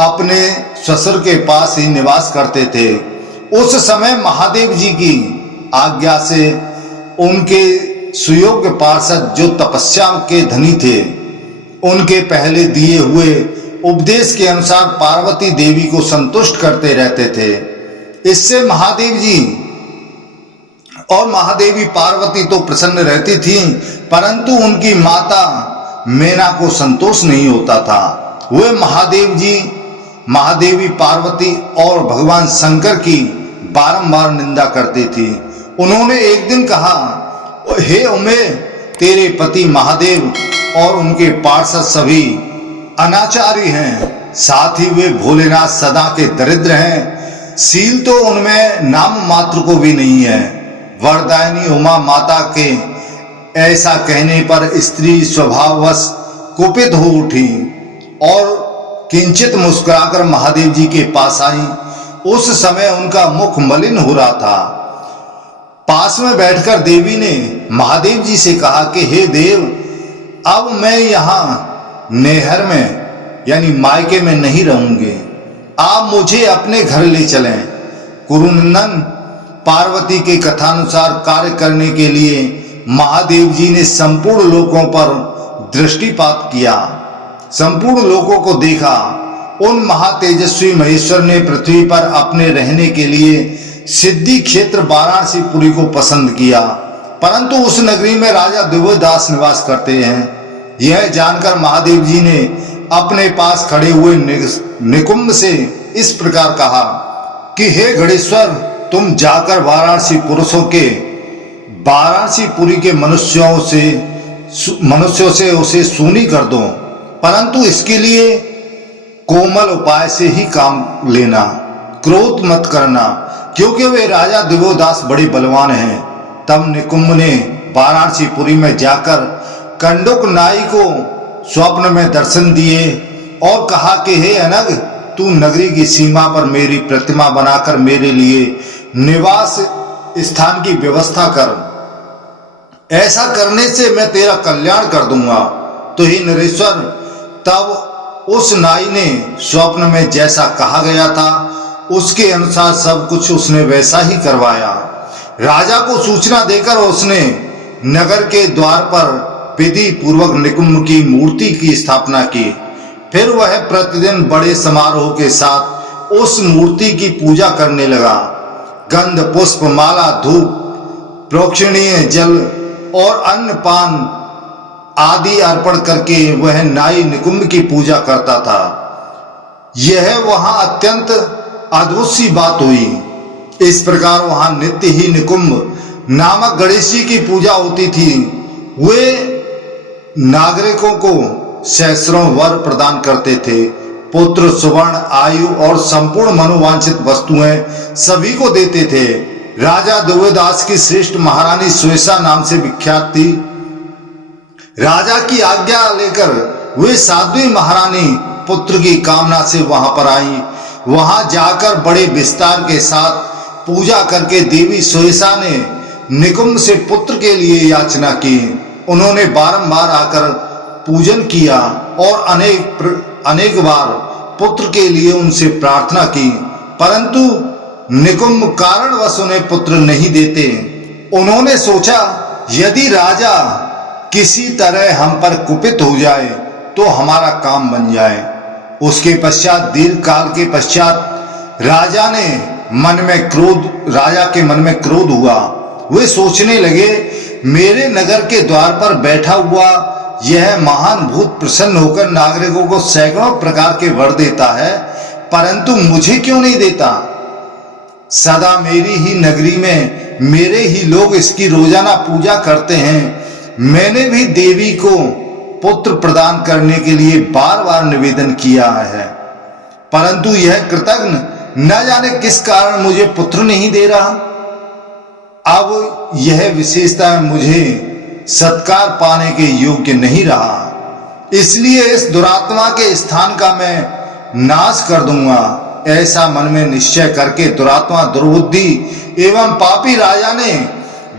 अपने ससुर के पास ही निवास करते थे। उस समय महादेव जी की आज्ञा से उनके सुयोग्य पार्षद जो तपस्या के धनी थे, उनके पहले दिए हुए उपदेश के अनुसार पार्वती देवी को संतुष्ट करते रहते थे। इससे महादेव जी और महादेवी पार्वती तो प्रसन्न रहती थी, परंतु उनकी माता मेना को संतोष नहीं होता था। वे महादेवी पार्वती और भगवान शंकर की बारंबार निंदा करती थी। उन्होंने एक दिन कहा, हे उमे, तेरे पति महादेव और उनके पार्षद सभी अनाचारी हैं, साथ ही वे भोलेनाथ सदा के दरिद्र हैं। शील तो उनमें नाम मात्र को भी नहीं है। वरदायिनी उमा माता के ऐसा कहने पर स्त्री स्वभाववश कुपित हो उठी और किंचित मुस्कुराकर महादेव जी के पास आई। उस समय उनका मुख मलिन हो रहा था। पास में बैठकर देवी ने महादेव जी से कहा कि हे देव, अब मैं यहाँ नैहर में यानी मायके में नहीं रहूंगी, आप मुझे अपने घर ले चलें। कुरुनंदन, पार्वती के कथानुसार कार्य करने के लिए महादेव जी ने संपूर्ण लोकों पर दृष्टिपात किया, संपूर्ण लोकों को देखा। उन महातेजस्वी महेश्वर ने पृथ्वी पर अपने रहने के लिए सिद्धि क्षेत्र वाराणसीपुरी को पसंद किया, परंतु उस नगरी में राजा देवोदास निवास करते हैं। यह जानकर महादेव जी ने अपने पास खड़े हुए निकुम्ब से इस प्रकार कहा कि हे गणेश्वर, तुम जाकर वाराणसीपुरी के मनुष्यों से उसे सूनी कर दो, परंतु इसके लिए कोमल उपाय से ही काम लेना, क्रोध मत करना, क्योंकि वे राजा देवोदास बड़े बलवान हैं। तब निकुम्ब ने वाराणसीपुरी में जाकर कंडुक नाई को स्वप्न में दर्शन दिए और कहा कि हे अनग, तू नगरी की सीमा पर मेरी प्रतिमा बनाकर मेरे लिए निवास स्थान की व्यवस्था कर। ऐसा करने से मैं तेरा कल्याण कर दूंगा। तो हे नरेश्वर, तब उस नाई ने स्वप्न में जैसा कहा गया था उसके अनुसार सब कुछ उसने वैसा ही करवाया। राजा को सूचना देकर उसने नगर के द्वार पर विधि पूर्वक निकुम्ब की मूर्ति की स्थापना की। फिर वह प्रतिदिन बड़े समारोह के साथ उस मूर्ति की पूजा करने लगा। गंध, पुष्प, माला, धूप, प्रोक्षणीय जल और अन्न पान आदि अर्पण करके वह नाई निकुम्ब की पूजा करता था। यह वहां अत्यंत अद्भुत सी बात हुई। इस प्रकार वहां नित्य ही निकुम्ब नामक गणेश जी की पूजा होती थी। वे नागरिकों को सहस्रों वर प्रदान करते थे। पुत्र, सुवर्ण, आयु और संपूर्ण मनोवांछित वस्तुएं सभी को देते थे। राजा देवोदास की श्रेष्ठ महारानी सुयसा नाम से विख्यात थी। राजा की आज्ञा लेकर वे साध्वी महारानी पुत्र की कामना से वहां पर आई। वहां जाकर बड़े विस्तार के साथ पूजा करके देवी सुयसा ने निकुम्ब से पुत्र के लिए याचना की। उन्होंने बारंबार आकर पूजन किया और अनेक बार पुत्र के लिए उनसे प्रार्थना की, परंतु निकुम्ब कारणवश उन्हें पुत्र नहीं देते। उन्होंने सोचा, यदि राजा किसी तरह हम पर कुपित हो जाए तो हमारा काम बन जाए। उसके पश्चात दीर्घ काल के पश्चात राजा के मन में क्रोध हुआ। वे सोचने लगे, मेरे नगर के द्वार पर बैठा हुआ यह महान भूत प्रसन्न होकर नागरिकों को सैकड़ों प्रकार के वर देता है, परंतु मुझे क्यों नहीं देता? सदा मेरी ही नगरी में मेरे ही लोग इसकी रोजाना पूजा करते हैं। मैंने भी देवी को पुत्र प्रदान करने के लिए बार बार निवेदन किया है, परंतु यह कृतघ्न न जाने किस कारण मुझे पुत्र नहीं दे रहा। अब यह विशेषता मुझे सत्कार पाने के योग्य नहीं रहा, इसलिए इस दुरात्मा के स्थान का मैं नाश कर दूंगा। ऐसा मन में निश्चय करके दुरात्मा दुर्बुद्धि एवं पापी राजा ने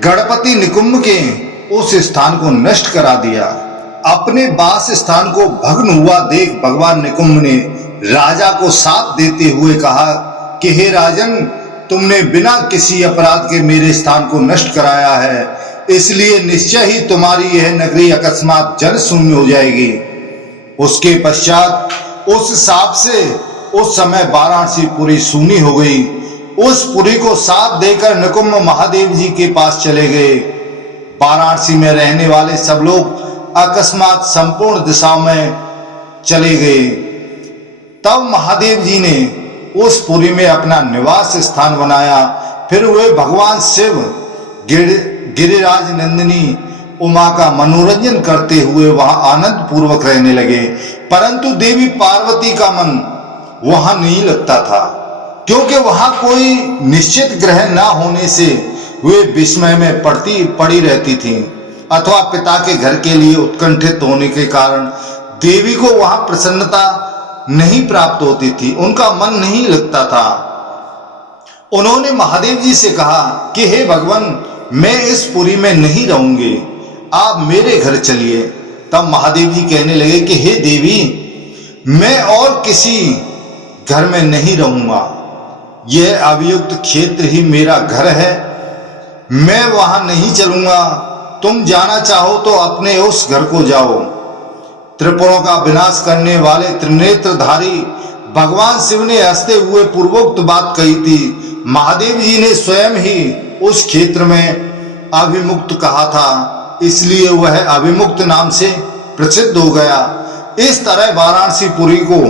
गणपति निकुंभ के उस स्थान को नष्ट करा दिया। अपने वास स्थान को भग्न हुआ देख भगवान निकुंभ ने राजा को शाप देते हुए कहा कि हे राजन, तुमने बिना किसी अपराध के मेरे स्थान को नष्ट कराया है, इसलिए निश्चय ही तुम्हारी यह नगरी अकस्मात जल शून्य हो जाएगी। उसके पश्चात उस शाप से उस समय वाराणसी पुरी सूनी हो गई। उस पुरी को शाप देकर निकुंभ महादेव जी के पास चले गए। वाराणसी में रहने वाले सब लोग अकस्मात संपूर्ण दिशा में चले गए। तब महादेव जी ने उस पुरी में अपना निवास स्थान बनाया। फिर वे भगवान शिव गिरिराज नंदिनी उमा का मनोरंजन करते हुए वहां आनंद पूर्वक रहने लगे। परंतु देवी पार्वती का मन वहां नहीं लगता था, क्योंकि वहां कोई निश्चित ग्रह न होने से वे विस्मय में पड़ी रहती थीं, अथवा पिता के घर के लिए उत्कंठित होने के कारण देवी को वहां प्रसन्नता नहीं प्राप्त होती थी, उनका मन नहीं लगता था। उन्होंने महादेव जी से कहा कि हे भगवान, मैं इस पुरी में नहीं रहूंगी, आप मेरे घर चलिए। तब महादेव जी कहने लगे कि हे देवी, मैं और किसी घर में नहीं रहूंगा, यह अभियुक्त क्षेत्र ही मेरा घर है, मैं वहां नहीं चलूंगा। तुम जाना चाहो तो अपने उस घर को जाओ। त्रिपुरों का विनाश करने वाले त्रिनेत्रधारी भगवान शिव ने हंसते हुए पूर्वोक्त बात कही थी। महादेव जी ने स्वयं ही उस क्षेत्र में अभिमुक्त कहा था, इसलिए वह अभिमुक्त नाम से प्रसिद्ध हो गया। इस तरह वाराणसी पुरी को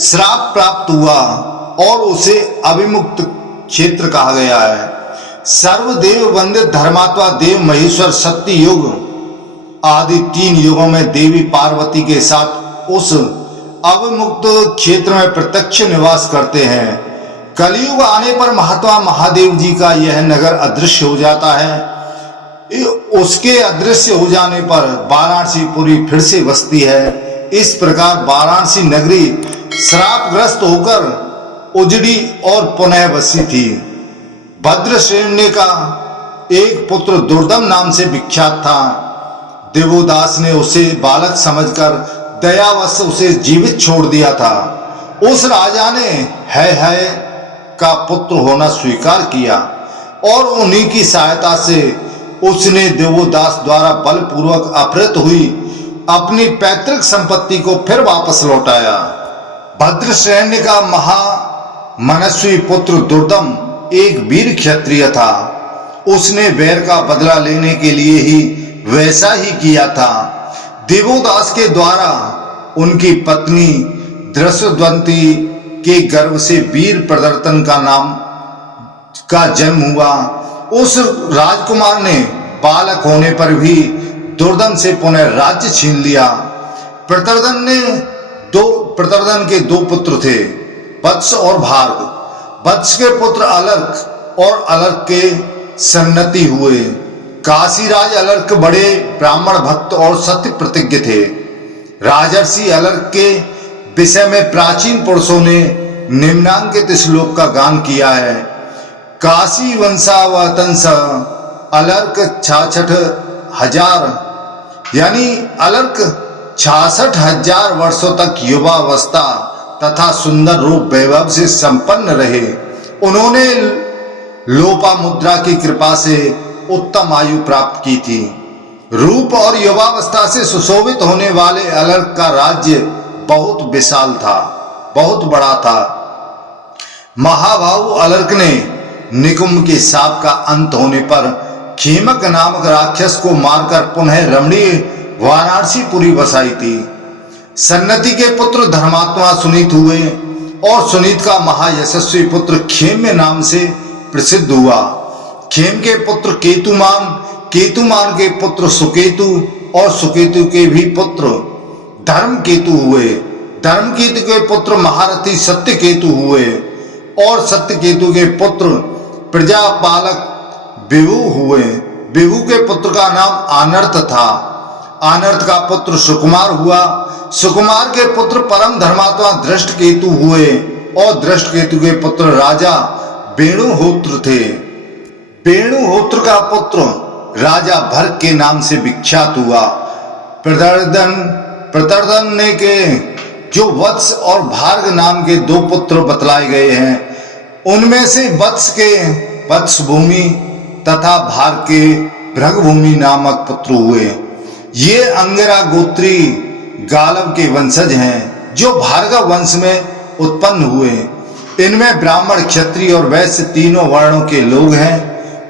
श्राप प्राप्त हुआ और उसे अभिमुक्त क्षेत्र कहा गया है। सर्वदेव वंदित धर्मात्मा देव महेश्वर सत्य युग आदि 3 युगों में देवी पार्वती के साथ उस अवमुक्त क्षेत्र में प्रत्यक्ष निवास करते हैं। कलयुग आने पर महात्मा महादेव जी का यह नगर अदृश्य हो जाता है। उसके अदृश्य हो जाने पर वाराणसी पुरी फिर से बसती है। इस प्रकार वाराणसी नगरी श्रापग्रस्त होकर उजड़ी और पुनः बसी थी। भद्रश्रेणी का एक पुत्र दुर्दम नाम से विख्यात था। देवोदास ने उसे बालक समझकर दयावश उसे जीवित छोड़ दिया था। उस राजा ने है का पुत्र होना स्वीकार किया और उन्हीं की सहायता से उसने देवोदास द्वारा बलपूर्वक अपहृत हुई अपनी पैतृक संपत्ति को फिर वापस लौटाया। भद्रश्रेणी का महामनस्वी पुत्र दुर्दम एक वीर क्षत्रिय था। उसने वैर का बदला लेने के लिए ही वैसा ही किया था। देवोदास के द्वारा उनकी पत्नी दृष्टद्वंती के गर्भ से वीर प्रदर्तन का नाम का जन्म हुआ। उस राजकुमार ने बालक होने पर भी दुर्दम से पुनः राज्य छीन लिया। प्रतर्दन के 2 पुत्र थे, वत्स और भार्ग। वत्स के पुत्र अलर्क और अलर्क के सन्नति हुए। काशीराज अलर्क बड़े ब्राह्मण भक्त और सत्य प्रतिज्ञ थे। राजर्षि अलर्क के विषय में प्राचीन पुरुषों ने निम्नांकित श्लोक का गान किया है। काशी वंशावतंस अलर्क 66,000 यानी अलर्क 66,000 वर्षों तक युवावस्था तथा सुंदर रूप वैभव से संपन्न रहे। उन्होंने लोपामुद्रा की कृपा से उत्तम आयु प्राप्त की थी। रूप और युवावस्था से सुशोभित होने वाले अलर्क का राज्य बहुत विशाल था, बहुत बड़ा था। महाभाव अलर्क ने निकुंभ के शाप का अंत होने पर खेमक नामक राक्षस को मारकर पुनः रमणीय वाराणसी पुरी बसाई थी। सन्नति के पुत्र धर्मात्मा सुनीत हुए और सुनीत का महायशस्वी पुत्र खेम्य नाम से प्रसिद्ध हुआ। खेम के पुत्र केतुमान, केतुमान के पुत्र सुकेतु और सुकेतु के भी पुत्र धर्म केतु हुए। धर्मकेतु के पुत्र महारथी सत्यकेतु हुए और सत्यकेतु के पुत्र प्रजापालक विभु हुए। विभु के पुत्र का नाम आनर्त था। आनर्त का पुत्र सुकुमार हुआ। सुकुमार के पुत्र परम धर्मात्मा दृष्टकेतु हुए और दृष्टकेतु के पुत्र राजा वेणुहोत्र थे। वेणुहोत्र का पुत्र राजा भर्ग के नाम से विख्यात हुआ। प्रतर्दन ने के जो वत्स और भार्ग नाम के दो पुत्र बतलाए गए हैं, उनमें से वत्स के वत्सभूमि तथा भार्ग के भृगभूमि नामक पुत्र हुए। ये अंगिरा गोत्री गालव के वंशज हैं जो भार्गव वंश में उत्पन्न हुए। इनमें ब्राह्मण, क्षत्रिय और वैश्य तीनों वर्णों के लोग हैं।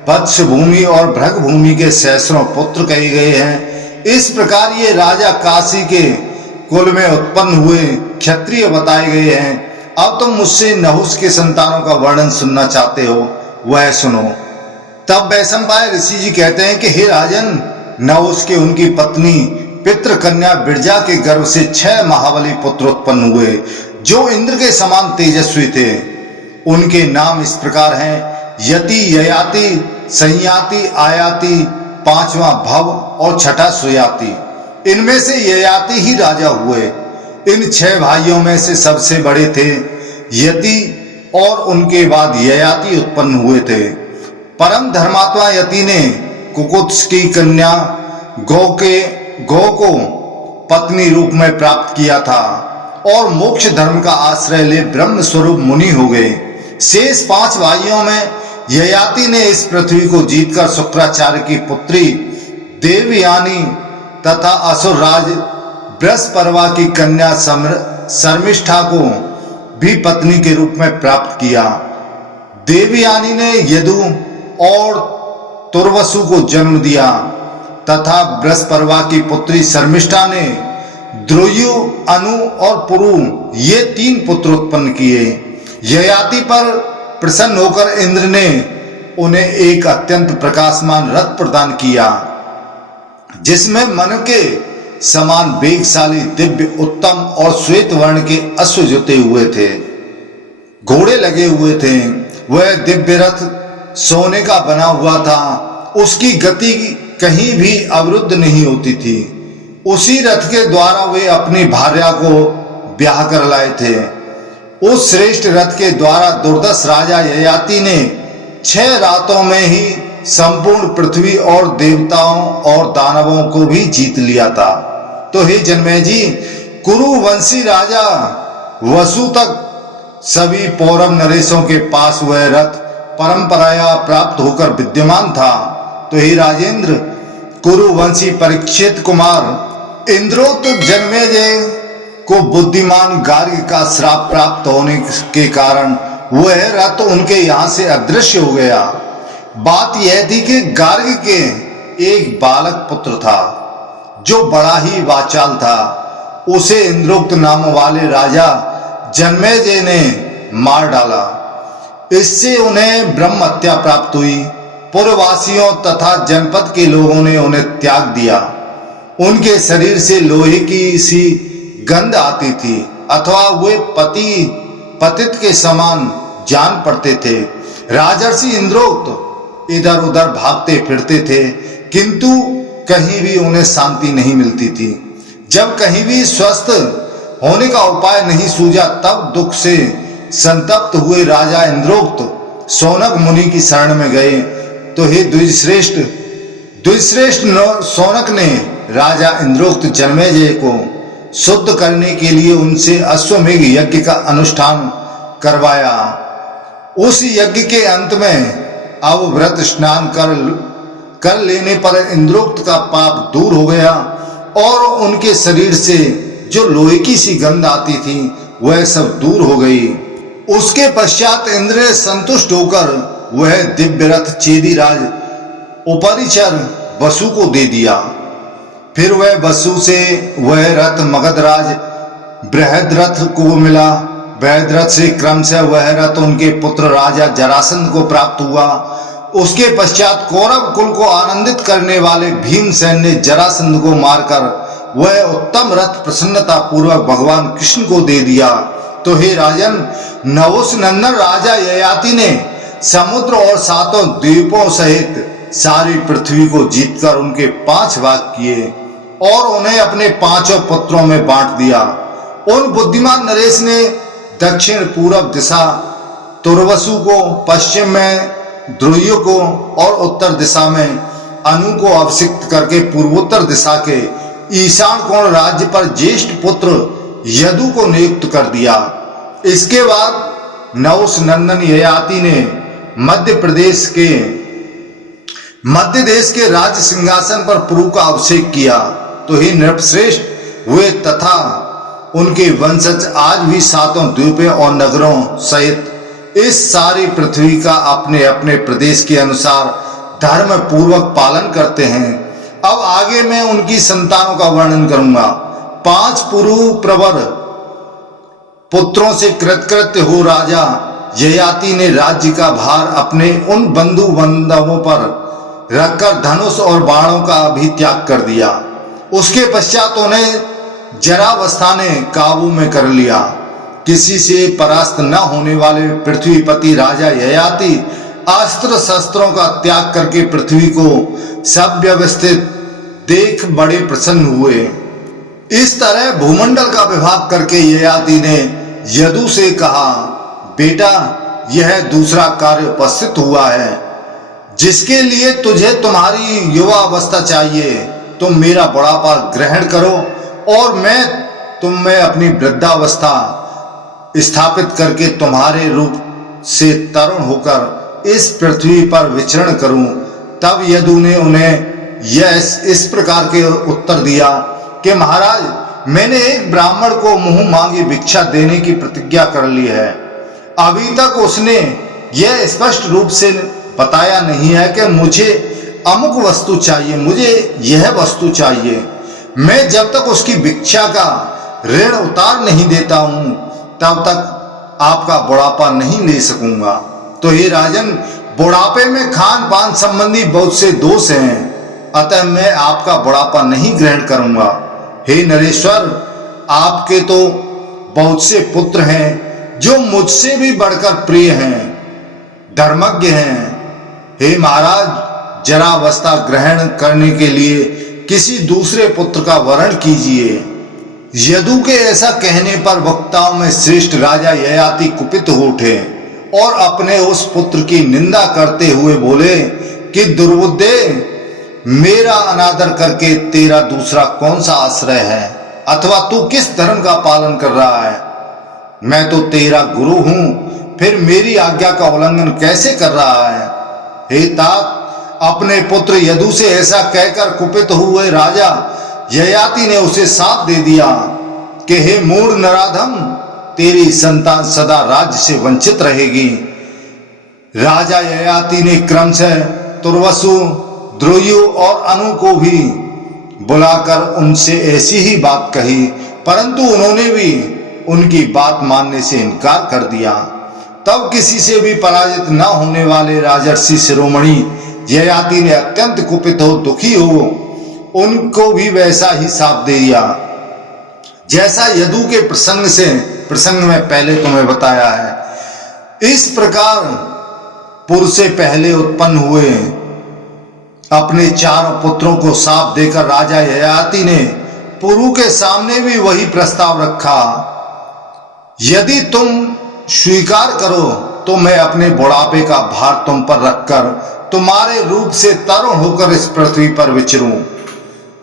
वत्स भूमि और भृग भूमि के सहस्रों पुत्र कहे गए हैं। इस प्रकार ये राजा काशी के कुल में उत्पन्न हुए क्षत्रिय बताए गए हैं। अब तुम मुझसे नहुस के संतानों का वर्णन सुनना चाहते हो, वह सुनो। तब वैशंपायन ऋषि जी कहते हैं कि हे राजन, नहुस के उनकी पत्नी पितृ कन्या बिरजा के गर्भ से 6 महाबली पुत्र उत्पन्न हुए जो इंद्र के समान तेजस्वी थे। उनके नाम इस प्रकार हैं: यति, ययाति, संयाति, आयाति, 5वां भव और 6ठा सुयाति। इनमें से ययाति ही राजा हुए। इन 6 भाइयों में से सबसे बड़े थे यति और उनके बाद ययाति उत्पन्न हुए थे। परम धर्मात्मा यति ने कुकुत्स की कन्या गौ को पत्नी रूप में प्राप्त किया था और मोक्ष धर्म का आश्रय ले ब्रह्म स्वरूप मुनि हो गए। शेष 5 भाइयों में ययाति ने इस पृथ्वी को जीतकर शुक्राचार्य की पुत्री देवयानी तथा असुरराज बृहस्पति की कन्या शर्मिष्ठा को भी पत्नी के रूप में प्राप्त किया। देवयानी ने यदु और तुर्वसु को जन्म दिया तथा बृहस्पति की पुत्री शर्मिष्ठा ने द्रोयु, अनु और पुरु ये 3 पुत्र उत्पन्न किए। ययाति पर प्रसन्न होकर इंद्र ने उन्हें एक अत्यंत प्रकाशमान रथ प्रदान किया जिसमें मन के समान वेगशाली, दिव्य, उत्तम और श्वेत वर्ण के अश्व जुते हुए थे, घोड़े लगे हुए थे। वह दिव्य रथ सोने का बना हुआ था। उसकी गति कहीं भी अवरुद्ध नहीं होती थी। उसी रथ के द्वारा वे अपनी भार्या को ब्याह कर लाए थे। उस श्रेष्ठ रथ के द्वारा दुर्दश राजा ययाति ने 6 रातों में ही संपूर्ण पृथ्वी और देवताओं और दानवों को भी जीत लिया था। तो हे जन्मेजय, कुरुवंशी राजा वसु तक सभी पौरव नरेशों के पास वह रथ परंपराया प्राप्त होकर विद्यमान था। तो हे राजेंद्र, कुरुवंशी परीक्षित कुमार इंद्रोक्त जन्मेजय को बुद्धिमान गार्ग का श्राप प्राप्त होने के कारण वह रथ उनके यहाँ से अदृश्य हो गया। बात यह थी कि गार्ग के एक बालक पुत्र था जो बड़ा ही वाचाल था। उसे इंद्रोक्त नाम वाले राजा जन्मेजय ने मार डाला। इससे उन्हें ब्रह्म हत्या प्राप्त हुई। पुरवासियों तथा जनपद के लोगों ने उन्हें त्याग दिया। उनके शरीर से लोहे की सी गंध आती थी अथवा वे पतित के समान जान पड़ते थे। राजर्षि इंद्रोक्त इधर उधर भागते फिरते थे किंतु कहीं भी उन्हें शांति नहीं मिलती थी। जब कहीं भी स्वस्थ होने का उपाय नहीं सूझा तब दुख से संतप्त हुए राजा इंद्रोक्त सौनक मुनि की शरण में गए। तो हे द्विजश्रेष्ठ सौनक ने राजा इंद्रोक्त जन्मेजय को शुद्ध करने के लिए उनसे अश्वमेघ यज्ञ का अनुष्ठान करवाया। उस यज्ञ के अंत में अवव्रत स्नान कर लेने पर इंद्रोक्त का पाप दूर हो गया और उनके शरीर से जो लोहे की सी गंध आती थी वह सब दूर हो गई। उसके पश्चात इंद्र ने संतुष्ट होकर वह दिव्य रथ चेदीराज उपरिचर वसु को दे दिया। फिर वह वसु से वह रथ मगधराज बृहद्रथ को मिला। बृहद्रथ से क्रमशः वह रथ उनके पुत्र राजा जरासंध को प्राप्त हुआ। उसके पश्चात कौरव कुल को आनंदित करने वाले भीमसेन ने जरासंध को मारकर वह उत्तम रथ प्रसन्नता पूर्वक भगवान कृष्ण को दे दिया। तो हे राजन, नहुष नंदन राजा ययाति ने समुद्र और सातों द्वीपों सहित सारी पृथ्वी को जीतकर उनके 5 भाग किए और उन्हें अपने 5 पुत्रों में बांट दिया। उन बुद्धिमान नरेश ने दक्षिण पूर्व दिशा तुर्वसु को, पश्चिम में द्रुयु को और उत्तर दिशा में अनु को अभिषिक्त करके पूर्वोत्तर दिशा के ईशान कोण राज्य पर ज्येष्ठ पुत्र यदु को नियुक्त कर दिया। इसके बाद नहुष नंदन ययाति ने मध्य देश के राज्य सिंहासन पर पुरु का अभिषेक किया। तो हे नृपश्रेष्ठ, वे तथा उनके वंशज आज भी सातों द्वीपों और नगरों सहित इस सारी पृथ्वी का अपने अपने प्रदेश के अनुसार धर्म पूर्वक पालन करते हैं। अब आगे मैं उनकी संतानों का वर्णन करूंगा। 5 पुरु प्रवर पुत्रों से कृतकृत्य हो राजा ययाति ने राज्य का भार अपने उन बंधु बांधवों पर रखकर धनुष और बाणों का भी त्याग कर दिया। उसके पश्चात उन्हें जरावस्था ने काबू में कर लिया। किसी से परास्त न होने वाले पृथ्वीपति राजा ययाति अस्त्र शस्त्रों का त्याग करके पृथ्वी को सव्यवस्थित देख बड़े प्रसन्न हुए। इस तरह भूमंडल का विभाग करके ययाति ने यदु से कहा, बेटा, यह दूसरा कार्य उपस्थित हुआ है जिसके लिए तुझे तुम्हारी युवा अवस्था चाहिए। तुम मेरा बुढ़ापा ग्रहण करो और मैं तुम में अपनी वृद्धावस्था स्थापित करके तुम्हारे रूप से तरुण होकर इस पृथ्वी पर विचरण करूं। तब यदु ने उन्हें इस प्रकार के उत्तर दिया कि महाराज, मैंने एक ब्राह्मण को मुंह मांगी भिक्षा देने की प्रतिज्ञा कर ली है। अभी तक उसने यह स्पष्ट रूप से बताया नहीं है कि मुझे अमुक वस्तु चाहिए, मुझे यह वस्तु चाहिए। मैं जब तक उसकी भिक्षा का ऋण उतार नहीं देता हूं तब तक आपका बुढ़ापा नहीं ले सकूंगा। तो हे राजन, बुढ़ापे में खान पान संबंधी बहुत से दोष हैं, अतः मैं आपका बुढ़ापा नहीं ग्रहण करूंगा। हे नरेश्वर, आपके तो बहुत से पुत्र हैं जो मुझसे भी बढ़कर प्रिय हैं, धर्मज्ञ हैं। हे महाराज, जरावस्था ग्रहण करने के लिए किसी दूसरे पुत्र का वरण कीजिए। यदु के ऐसा कहने पर वक्ताओं में श्रेष्ठ राजा ययाति कुपित हो उठे और अपने उस पुत्र की निंदा करते हुए बोले कि दुर्बुद्धे, मेरा अनादर करके तेरा दूसरा कौन सा आश्रय है, अथवा तू किस धर्म का पालन कर रहा है? मैं तो तेरा गुरु हूं, फिर मेरी आज्ञा का उल्लंघन कैसे कर रहा है? हे तात, अपने पुत्र यदु से ऐसा कहकर कुपित हुए राजा ययाति ने उसे साप दे दिया कि हे मूढ़ नराधम, तेरी संतान सदा राज्य से वंचित रहेगी। राजा ययाति ने क्रमशः तुर्वसु, द्रुयु और अनु को भी बुलाकर उनसे ऐसी ही बात कही, परंतु उन्होंने भी उनकी बात मानने से इनकार कर दिया। तब किसी से भी पराजित न होने वाले राजर्षि शिरोमणि ययाति ने अत्यंत कुपित हो, दुखी हो, उनको भी वैसा ही शाप दे दिया जैसा यदु के प्रसंग में पहले तुम्हें बताया है। इस प्रकार पुर से पहले उत्पन्न हुए अपने 4 पुत्रों को शाप देकर राजा ययाति ने पुरु के सामने भी वही प्रस्ताव रखा, यदि तुम स्वीकार करो तो मैं अपने बुढ़ापे का भार तुम पर रखकर तुम्हारे रूप से तरुण होकर इस पृथ्वी पर विचरूं।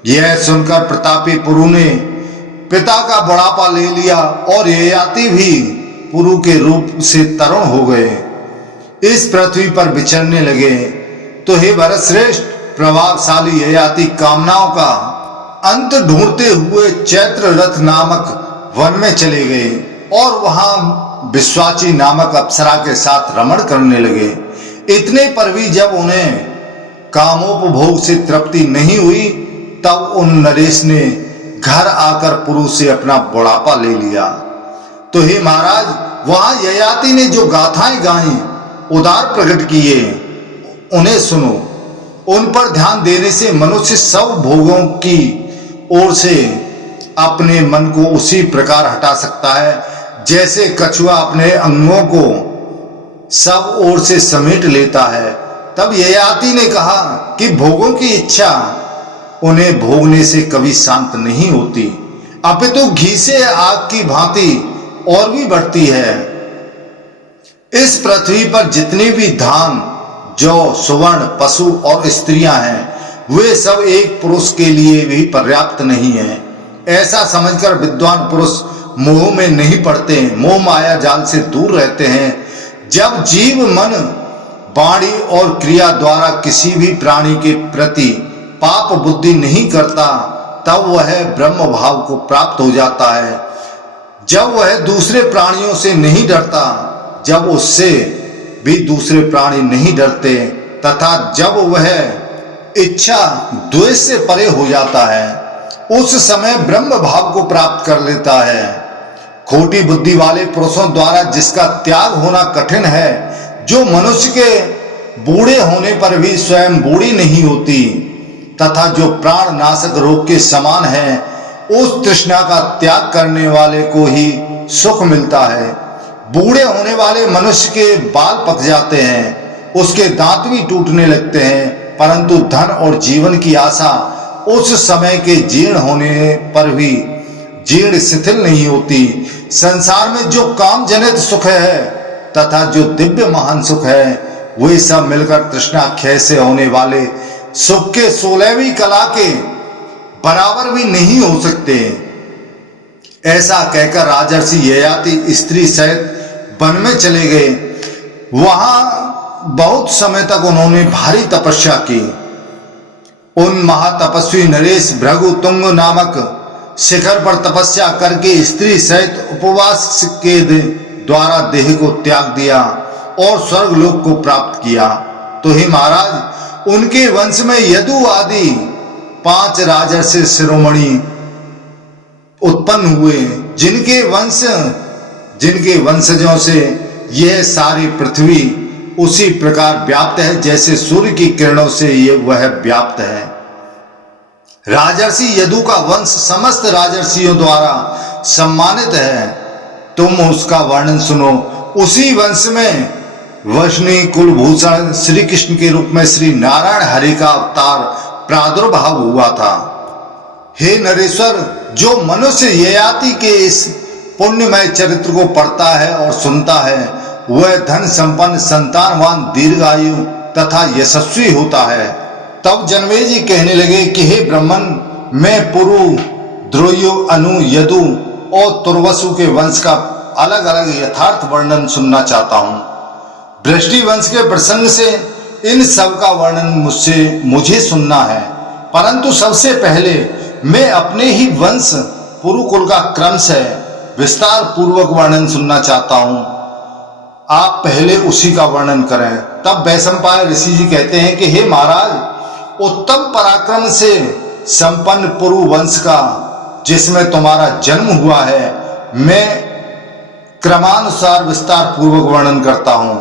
यह सुनकर प्रतापी पुरु ने पिता का बुढ़ापा ले लिया और ययाति भी पुरु के रूप से तरुण हो गए, इस पृथ्वी पर विचरने लगे। तो हे भरत श्रेष्ठ, प्रभावशाली ययाति कामनाओं का अंत ढूंढते हुए चैत्र रथ नामक वन में चले गए और वहां विश्वाची नामक अप्सरा के साथ रमण करने लगे। इतने पर भी जब उन्हें कामोपभोग से तृप्ति नहीं हुई, तब उन नरेश ने घर आकर पुरु से अपना बुढ़ापा ले लिया। तो हे महाराज, वहां ययाति ने जो गाथाएं गाई, उदार प्रकट किए, उन्हें सुनो। उन पर ध्यान देने से मनुष्य सब भोगों की ओर से अपने मन को उसी प्रकार हटा सकता है जैसे कछुआ अपने अंगों को सब ओर से समेट लेता है। तब ययाति ने कहा कि भोगों की इच्छा उन्हें भोगने से कभी शांत नहीं होती, अपितु घी से आग की भांति और भी बढ़ती है। इस पृथ्वी पर जितने भी धान, जौ, सुवर्ण, पशु और स्त्रियां हैं, वे सब एक पुरुष के लिए भी पर्याप्त नहीं है। ऐसा समझकर विद्वान पुरुष मोह में नहीं पड़ते, मोह माया जाल से दूर रहते हैं। जब जीव मन, वाणी और क्रिया द्वारा किसी भी प्राणी के प्रति पाप बुद्धि नहीं करता, तब वह ब्रह्म भाव को प्राप्त हो जाता है। जब वह दूसरे प्राणियों से नहीं डरता, जब उससे भी दूसरे प्राणी नहीं डरते, तथा जब वह इच्छा द्वेष से परे हो जाता है, उस समय ब्रह्म भाव को प्राप्त कर लेता है। खोटी बुद्धि वाले पुरुषों द्वारा जिसका त्याग होना कठिन है, जो मनुष्य के बूढ़े होने पर भी स्वयं बूढ़ी नहीं होती, तथा जो प्राण नाशक रोग के समान है, उस तृष्णा का त्याग करने वाले को ही सुख मिलता है। बूढ़े होने वाले मनुष्य के बाल पक जाते हैं, उसके दांत भी टूटने लगते हैं, परंतु धन और जीवन की आशा उस समय के जीर्ण होने पर भी जीर्ण शिथिल नहीं होती। संसार में जो काम जनित सुख है तथा जो दिव्य महान सुख है, वे सब मिलकर तृष्णा क्षय से होने वाले सुख के 16वीं कला के बराबर भी नहीं हो सकते। ऐसा कहकर राजर्षि ययाति स्त्री सहित वन में चले गए। वहां बहुत समय तक उन्होंने भारी तपस्या की। उन महातपस्वी नरेश भृगु तुंग नामक शिखर पर तपस्या करके स्त्री सहित उपवास के द्वारा देह को त्याग दिया और स्वर्ग लोक को प्राप्त किया। तो ही महाराज, उनके वंश में यदु आदि 5 राजर्षि शिरोमणि उत्पन्न हुए, जिनके वंशजों से यह सारी पृथ्वी उसी प्रकार व्याप्त है जैसे सूर्य की किरणों से वह व्याप्त है। राजर्षि यदु का वंश समस्त राजर्षियों द्वारा सम्मानित है। तुम उसका वर्णन सुनो। उसी वंश में वैष्णवी कुलभूषण श्री कृष्ण के रूप में श्री नारायण हरि का अवतार प्रादुर्भाव हुआ था। हे नरेश्वर, जो मनुष्य ययाति के इस पुण्यमय चरित्र को पढ़ता है और सुनता है, वह धन संपन्न, संतानवान, दीर्घायु तथा यशस्वी होता है। तब जनमेजय कहने लगे कि हे ब्राह्मण, मैं पुरु, द्रोयु, अनु, यदु और तुर्वसु के वंश का अलग अलग यथार्थ वर्णन सुनना चाहता हूं। वृष्टि वंश के प्रसंग से इन सब का वर्णन मुझे सुनना है, परंतु सबसे पहले मैं अपने ही वंश पुरुकुल का क्रम से विस्तार पूर्वक वर्णन सुनना चाहता हूं। आप पहले उसी का वर्णन करें। तब वैशंपायन ऋषि जी कहते हैं कि हे महाराज, उत्तम पराक्रम से संपन्न पुरु वंश का जिसमें तुम्हारा जन्म हुआ है, मैं क्रमानुसार विस्तार पूर्वक वर्णन करता हूं।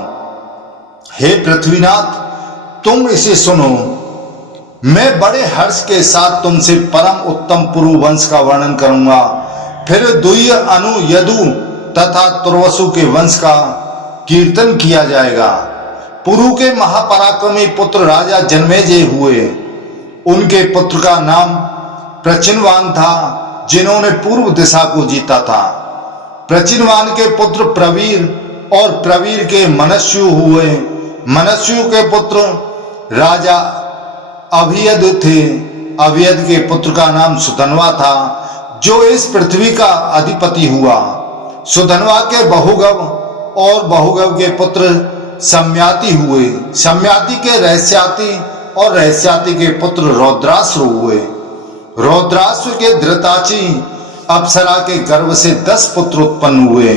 हे पृथ्वीनाथ, तुम इसे सुनो। मैं बड़े हर्ष के साथ तुमसे परम उत्तम पुरु वंश का वर्णन करूंगा। फिर द्विय, अनु, यदु तथा तुर्वसु के वंश का कीर्तन किया जाएगा। पुरु के महापराक्रमी पुत्र राजा जन्मेजय हुए। उनके पुत्र का नाम प्रचिनवान था, जिन्होंने पूर्व दिशा को जीता था। प्रचिनवान के पुत्र प्रवीर और प्रवीर के मनस्यु हुए। मनस्यु के पुत्र राजा अभियद थे। अभियद के पुत्र का नाम सुधनवा था, जो इस पृथ्वी का अधिपति हुआ। सुधनवा के बहुगव और बहुगव के पुत्र सम्याति हुए। सम्याति के रहस्याति और रहस्याति के पुत्र रौद्राश्व हुए। रौद्राश्व के धृताची अप्सरा के गर्भ से 10 पुत्र उत्पन्न हुए।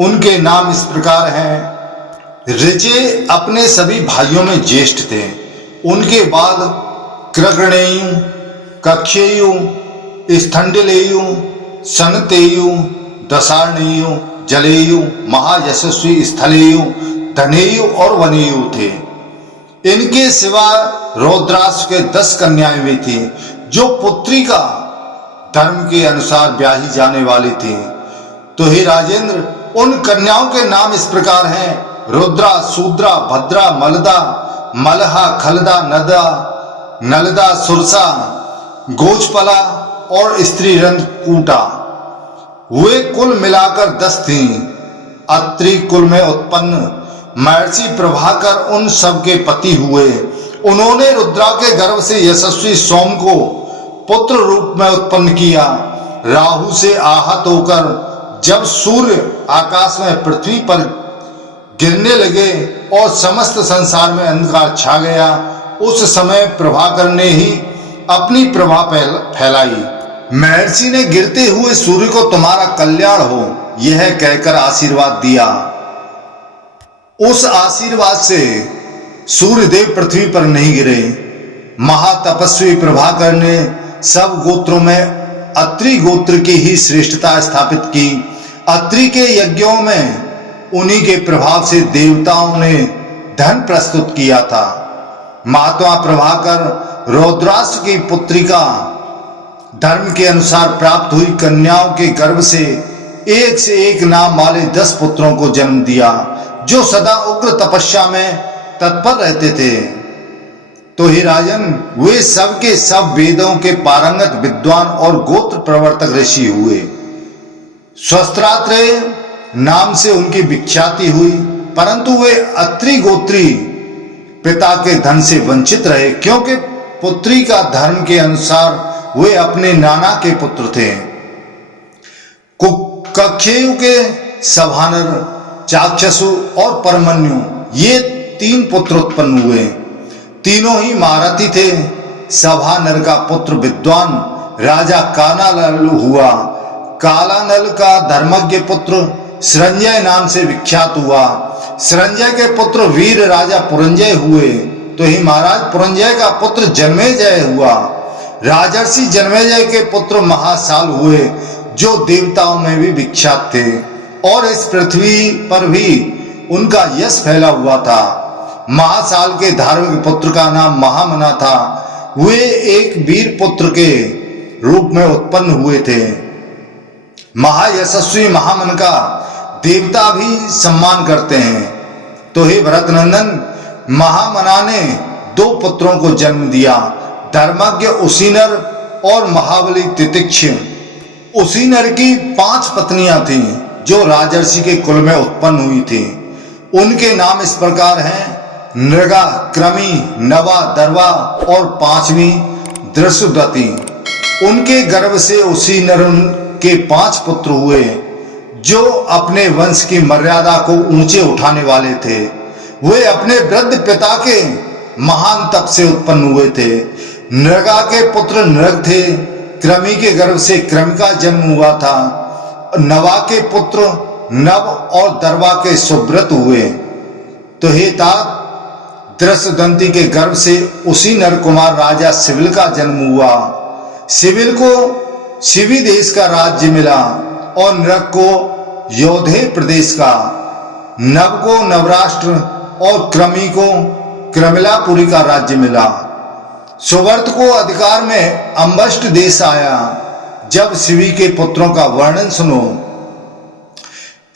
उनके नाम इस प्रकार हैं। ऋचे अपने सभी भाइयों में ज्येष्ठ थे। उनके बाद कृगणेयु, कक्षेयु, स्थंडिलेयु, सनतेयु, दशार्णेयु, जलेयु, महायशस्वी स्थलेयु, धनेयु और वनेयु थे। इनके सिवा रौद्राश्व के 10 कन्याएं भी थी, जो पुत्री का धर्म के अनुसार ब्याही जाने वाली थी। तो हे राजेंद्र, उन कन्याओं के नाम इस प्रकार हैं: रुद्रा, शूद्रा, भद्रा, मलदा, मलहा, खलदा, नदा, नलदा, सुरसा, गोचपला और स्त्री रंधकूटा। वे कुल मिलाकर 10 थीं। अत्रि कुल में उत्पन्न महर्षि प्रभाकर उन सब के पति हुए। उन्होंने रुद्रा के गर्भ से यशस्वी सोम को पुत्र रूप में उत्पन्न किया। राहु से आहत होकर जब सूर्य आकाश में पृथ्वी पर गिरने लगे और समस्त संसार में अंधकार छा गया, उस समय प्रभाकर ने ही अपनी प्रभा फैलाई। महर्षि ने गिरते हुए सूर्य को तुम्हारा कल्याण हो यह कहकर आशीर्वाद दिया। उस आशीर्वाद से सूर्यदेव पृथ्वी पर नहीं गिरे। महातपस्वी प्रभाकर ने सब गोत्रों में अत्रि गोत्र की ही श्रेष्ठता स्थापित की। अत्रि के यज्ञों में उन्हीं के प्रभाव से देवताओं ने धन प्रस्तुत किया था। महात्मा प्रभाकर रौद्राष्ट्र की पुत्रिका धर्म के अनुसार प्राप्त हुई कन्याओं के गर्भ से एक नाम वाले 10 पुत्रों को जन्म दिया, जो सदा उग्र तपस्या में तत्पर रहते थे। तो हे राजन, वे सब के सब वेदों के पारंगत विद्वान और गोत्र प्रवर्तक ऋषि हुए। स्वस्त्रात्रेय नाम से उनकी विख्याति हुई, परंतु वे अत्रि गोत्री पिता के धन से वंचित रहे, क्योंकि पुत्री का धर्म के अनुसार वे अपने नाना के पुत्र थे। कक्षेयु के सभानर, चाक्षसु और परमन्यु ये 3 पुत्र उत्पन्न हुए। तीनों ही महारथी थे। सभानर का पुत्र विद्वान राजा कालानल हुआ। कालानल का धर्मज्ञ पुत्र संजय नाम से विख्यात हुआ। संजय के पुत्र वीर राजा पुरंजय हुए। तो ही महाराज पुरंजय का पुत्र जन्मेजय हुआ। राजर्षि जन्मेजय के पुत्र महासाल हुए, जो देवताओं में भी विख्यात थे और इस पृथ्वी पर भी उनका यश फैला हुआ था। महासाल के धार्मिक पुत्र का नाम महामना था। वे एक वीर पुत्र के रूप में उत्पन्न हुए थे। महायशस्वी महामन का देवता भी सम्मान करते हैं। तो हे भरतनंदन, महामना ने 2 पुत्रों को जन्म दिया, धर्मज्ञ उसीनर और महाबली तितिक्ष। उसीनर की 5 पत्नियां थीं, जो राजर्षि के कुल में उत्पन्न हुई थी। उनके नाम इस प्रकार हैं: नृगा, क्रमी, नवा, दरवा और 5वीं दृष्टवती। उनके गर्भ से उसीनर के 5 पुत्र हुए, जो अपने वंश की मर्यादा को ऊंचे उठाने वाले थे। वे अपने वृद्ध पिता के महान तप से उत्पन्न हुए थे। नृगा के पुत्र नृग थे। क्रमी के गर्भ से क्रम का जन्म हुआ था। नवा के पुत्र नव और दरवा के सुब्रत हुए। तो हे तात, दृष्टदंती के गर्भ से उसी नर कुमार राजा सिविल का जन्म हुआ। सिविल को शिवी देश का राज्य मिला और नृग को योधे प्रदेश का, नव को नवराष्ट्र और क्रमी को क्रमिलापुरी का राज्य मिला। सुवर्त को अधिकार में अम्बष्ट देश आया। जब शिवी के पुत्रों का वर्णन सुनो।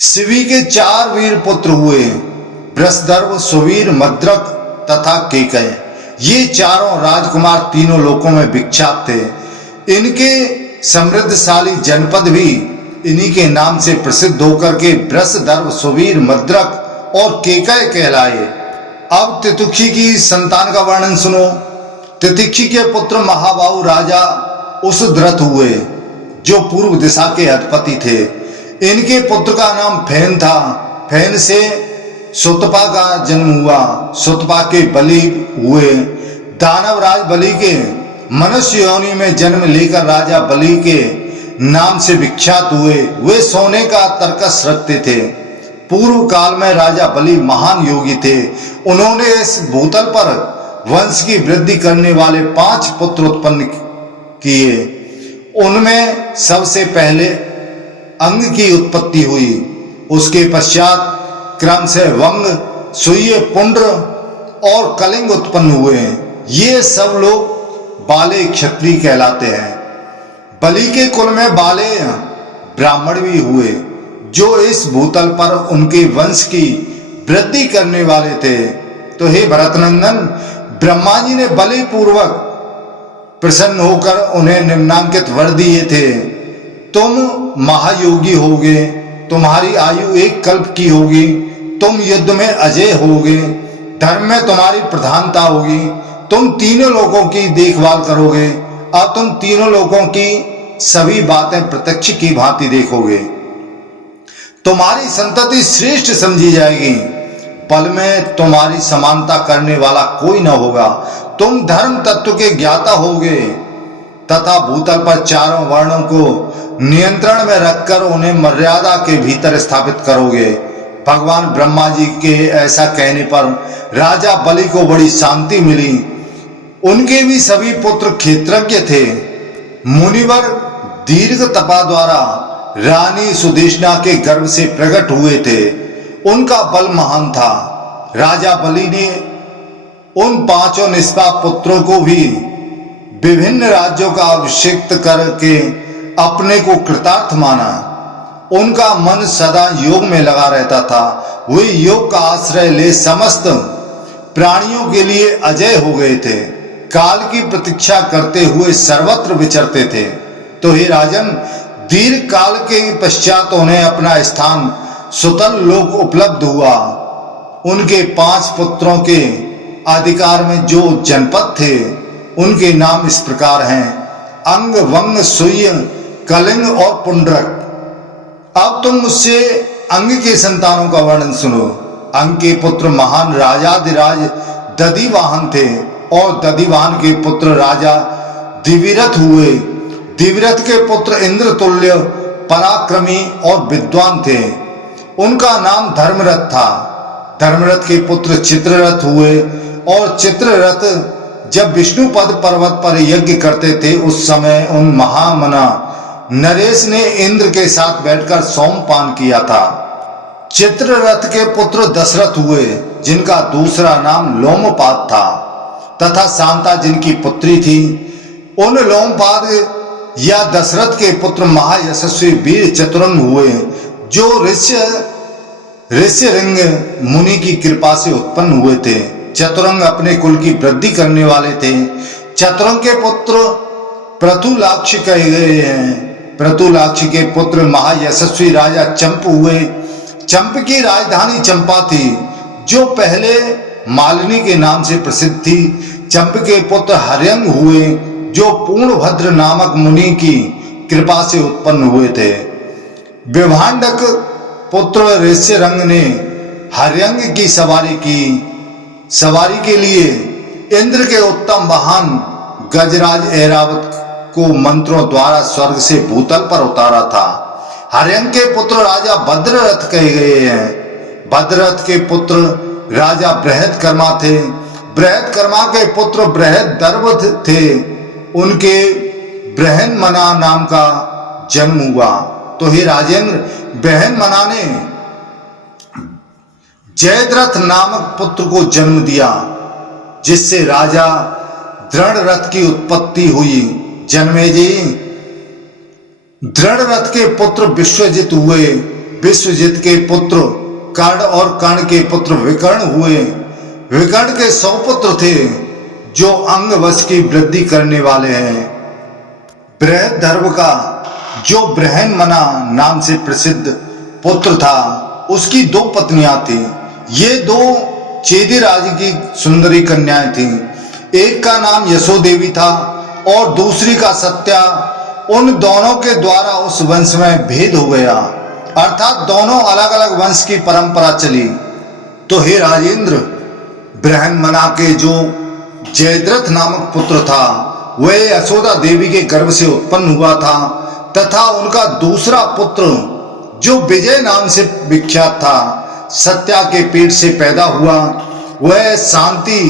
शिवी के 4 वीर पुत्र हुए, वृषदर्भ, सुवीर, मद्रक तथा केकय। ये चारों राजकुमार तीनों लोकों में विख्यात थे। इनके समृद्धशाली जनपद भी इन्हीं के नाम से प्रसिद्ध होकर के वृषदर्भ, सुवीर, मद्रक और केकय कहलाए। अब तितिक्षी की संतान का वर्णन सुनो। तितिक्षी के पुत्र महाबाहु राजा उसद्रथ हुए, जो पूर्व दिशा के अधिपति थे। इनके पुत्र का नाम फैन था। फैन से सुतपा का जन्म हुआ। सुतपा के बलि हुए। दानवराज बलि के मनुष्य योनि में जन्म लेकर राजा बलि के नाम से विख्यात हुए। वे सोने का तरकस रखते थे। पूर्व काल में राजा बलि महान योगी थे। उन्होंने इस भूतल पर वंश की वृद्धि करने वाले 5 पुत्र उत्पन्न किए। उनमें सबसे पहले अंग की उत्पत्ति हुई। उसके पश्चात क्रम से वंग, सुय, पुंड्र और कलिंग उत्पन्न हुए। ये सब लोग बाले क्षत्रिय कहलाते हैं। बलि के कुल में बाले ब्राह्मण भी हुए जो इस भूतल पर उनके वंश की वृद्धि करने वाले थे। तो हे भरतनंदन, ब्रह्मा जी ने बलि पूर्वक प्रसन्न होकर उन्हें निम्नांकित वर दिए थे। तुम महायोगी होगे, तुम्हारी आयु 1 कल्प की होगी, तुम युद्ध में अजय होगे, धर्म में तुम्हारी प्रधानता होगी, तुम तीनों लोगों की देखभाल करोगे और तुम तीनों लोगों की सभी बातें प्रत्यक्ष की भांति देखोगे। तुम्हारी संतति श्रेष्ठ समझी जाएगी, बल में तुम्हारी समानता करने वाला कोई न होगा, तुम धर्म तत्व के ज्ञाता होगे तथा भूतल पर चारों वर्णों को नियंत्रण में रखकर उन्हें मर्यादा के भीतर स्थापित करोगे। भगवान ब्रह्मा जी के ऐसा कहने पर राजा बलि को बड़ी शांति मिली। उनके भी सभी पुत्र क्षेत्रज्ञ थे। मुनिवर दीर्घ तपा द्वारा रानी सुदेशना के गर्भ से प्रकट हुए थे। उनका बल महान था। राजा बलि ने उन 5 निष्पाप पुत्रों को भी विभिन्न राज्यों का अभिषेक करके अपने को कृतार्थ माना। उनका मन सदा योग में लगा रहता था। वे योग का आश्रय ले समस्त प्राणियों के लिए अजय हो गए थे। काल की प्रतीक्षा करते हुए सर्वत्र विचरते थे। तो हे राजन, दीर्घ काल के पश्चात उन्हें अपना स्थान सुतल लोक उपलब्ध हुआ। उनके 5 पुत्रों के अधिकार में जो जनपद थे उनके नाम इस प्रकार हैं: अंग, वंग, सुय, कलिंग और पुंड्रक। अब तुम मुझसे अंग के संतानों का वर्णन सुनो। अंग के पुत्र महान राजाधिराज दधिवाहन थे और दधिवाहन के पुत्र राजा दिविरथ हुए। दिविरथ के पुत्र इंद्र तुल्य पराक्रमी और विद्वान थे। उनका नाम धर्मरथ था। धर्मरथ के पुत्र चित्ररथ हुए और चित्ररथ जब विष्णुपद पर्वत पर यज्ञ करते थे उस समय उन महामना नरेश ने इंद्र के साथ बैठकर सोमपान किया था। चित्ररथ के पुत्र दशरथ हुए जिनका दूसरा नाम लोमपाद था तथा शांता जिनकी पुत्री थी। उन लोमपाद या दशरथ के पुत्र महायशस्वी वीर चतुरंग हुए जो ऋष्यशृंग मुनि की कृपा से उत्पन्न हुए थे। चतुरंग अपने कुल की वृद्धि करने वाले थे। चतुरंग के पुत्र पृथुलाक्ष कहे गए हैं। पृथुलाक्ष के पुत्र महायशस्वी राजा चंप हुए। चंप की राजधानी चंपा थी जो पहले मालिनी के नाम से प्रसिद्ध थी। चंप के पुत्र हर्यंग हुए जो पूर्णभद्र नामक मुनि की कृपा से उत्पन्न हुए थे। विभांडक पुत्र ऋष्यरंग ने हर्यंग की सवारी के लिए इंद्र के उत्तम वाहन गजराज ऐरावत को मंत्रों द्वारा स्वर्ग से भूतल पर उतारा था। हर्यंग के पुत्र राजा भद्ररथ कहे गए हैं। भद्ररथ के पुत्र राजा बृहत्कर्मा थे। बृहत्कर्मा के पुत्र बृहद्दर्भ थे। उनके बृहन्मना नाम का जन्म हुआ। तो हे राजेंद्र, बृहन्मना ने जयद्रथ नामक पुत्र को जन्म दिया जिससे राजा दृढ़रथ की उत्पत्ति हुई। जन्मेजयी दृढ़रथ के पुत्र विश्वजित हुए। विश्वजित के पुत्र कर्ण और कर्ण के पुत्र विकर्ण हुए। विकर्ण के 100 पुत्र थे जो अंगवश की वृद्धि करने वाले हैं। बृहद्दर्भ का जो बृहन्मना नाम से प्रसिद्ध पुत्र था उसकी 2 पत्नियां थी। ये 2 चेदिराज की सुंदरी कन्याएं थीं। एक का नाम यशोदेवी था और दूसरी का सत्या। उन दोनों के द्वारा उस वंश में भेद हो गया, अर्थात दोनों अलग अलग वंश की परंपरा चली। तो हे राजेंद्र, बृहन्मना के जो जयद्रथ नामक पुत्र था वह यशोदा देवी के गर्भ से उत्पन्न हुआ था तथा उनका दूसरा पुत्र जो विजय नाम से विख्यात था सत्या के पेट से पैदा हुआ। वह शांति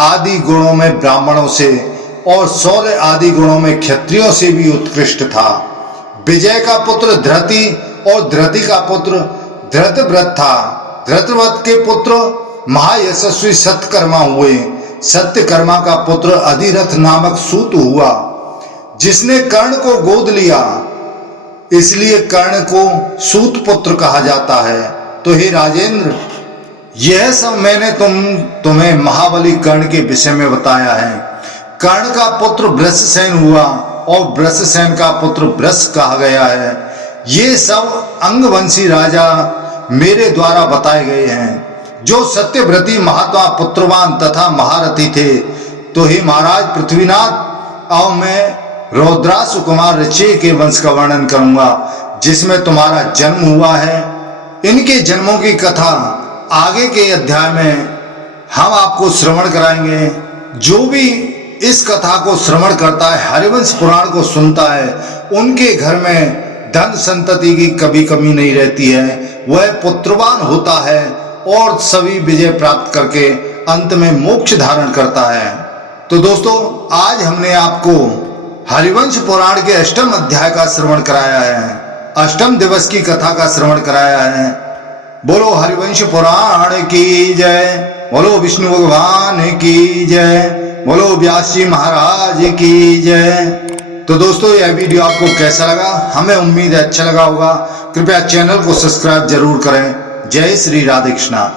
आदि गुणों में ब्राह्मणों से और शौर्य आदि गुणों में क्षत्रियों से भी उत्कृष्ट था। विजय का पुत्र धृति और धृति का पुत्र धृतव्रत था। धृतव्रत के पुत्र महायशस्वी सत्यकर्मा हुए। सत्यकर्मा का पुत्र अधिरथ नामक सूत हुआ। जिसने कर्ण को गोद लिया, इसलिए कर्ण को सूत पुत्र कहा जाता है। तो हे राजेंद्र, यह सब मैंने तुम्हें महाबली कर्ण के विषय में बताया है। कर्ण का पुत्र वृषसेन हुआ और वृषसेन का पुत्र वृष कहा गया है। ये सब अंगवंशी राजा मेरे द्वारा बताए गए हैं, जो सत्यव्रती महात्मा पुत्रवान तथा महारथी थे। तो हे महाराज पृथ्वीनाथ, अब मैं रौद्रासु कुमार ऋषि के वंश का वर्णन करूंगा, जिसमें तुम्हारा जन्म हुआ है। इनके जन्मों की कथा आगे के अध्याय में हम आपको श्रवण कराएंगे। जो भी इस कथा को श्रवण करता है, हरिवंश पुराण को सुनता है, उनके घर में धन संतति की कभी कमी नहीं रहती है। वह पुत्रवान होता है और सभी विजय प्राप्त करके अंत में मोक्ष धारण करता है। तो दोस्तों, आज हमने आपको हरिवंश पुराण के अष्टम अध्याय का श्रवण कराया है, अष्टम दिवस की कथा का श्रवण कराया है। बोलो हरिवंश पुराण की जय, बोलो विष्णु भगवान की जय, बोलो व्यास जी महाराज की जय। तो दोस्तों, यह वीडियो आपको कैसा लगा? हमें उम्मीद है अच्छा लगा होगा। कृपया चैनल को सब्सक्राइब जरूर करें। जय श्री राधे कृष्णा।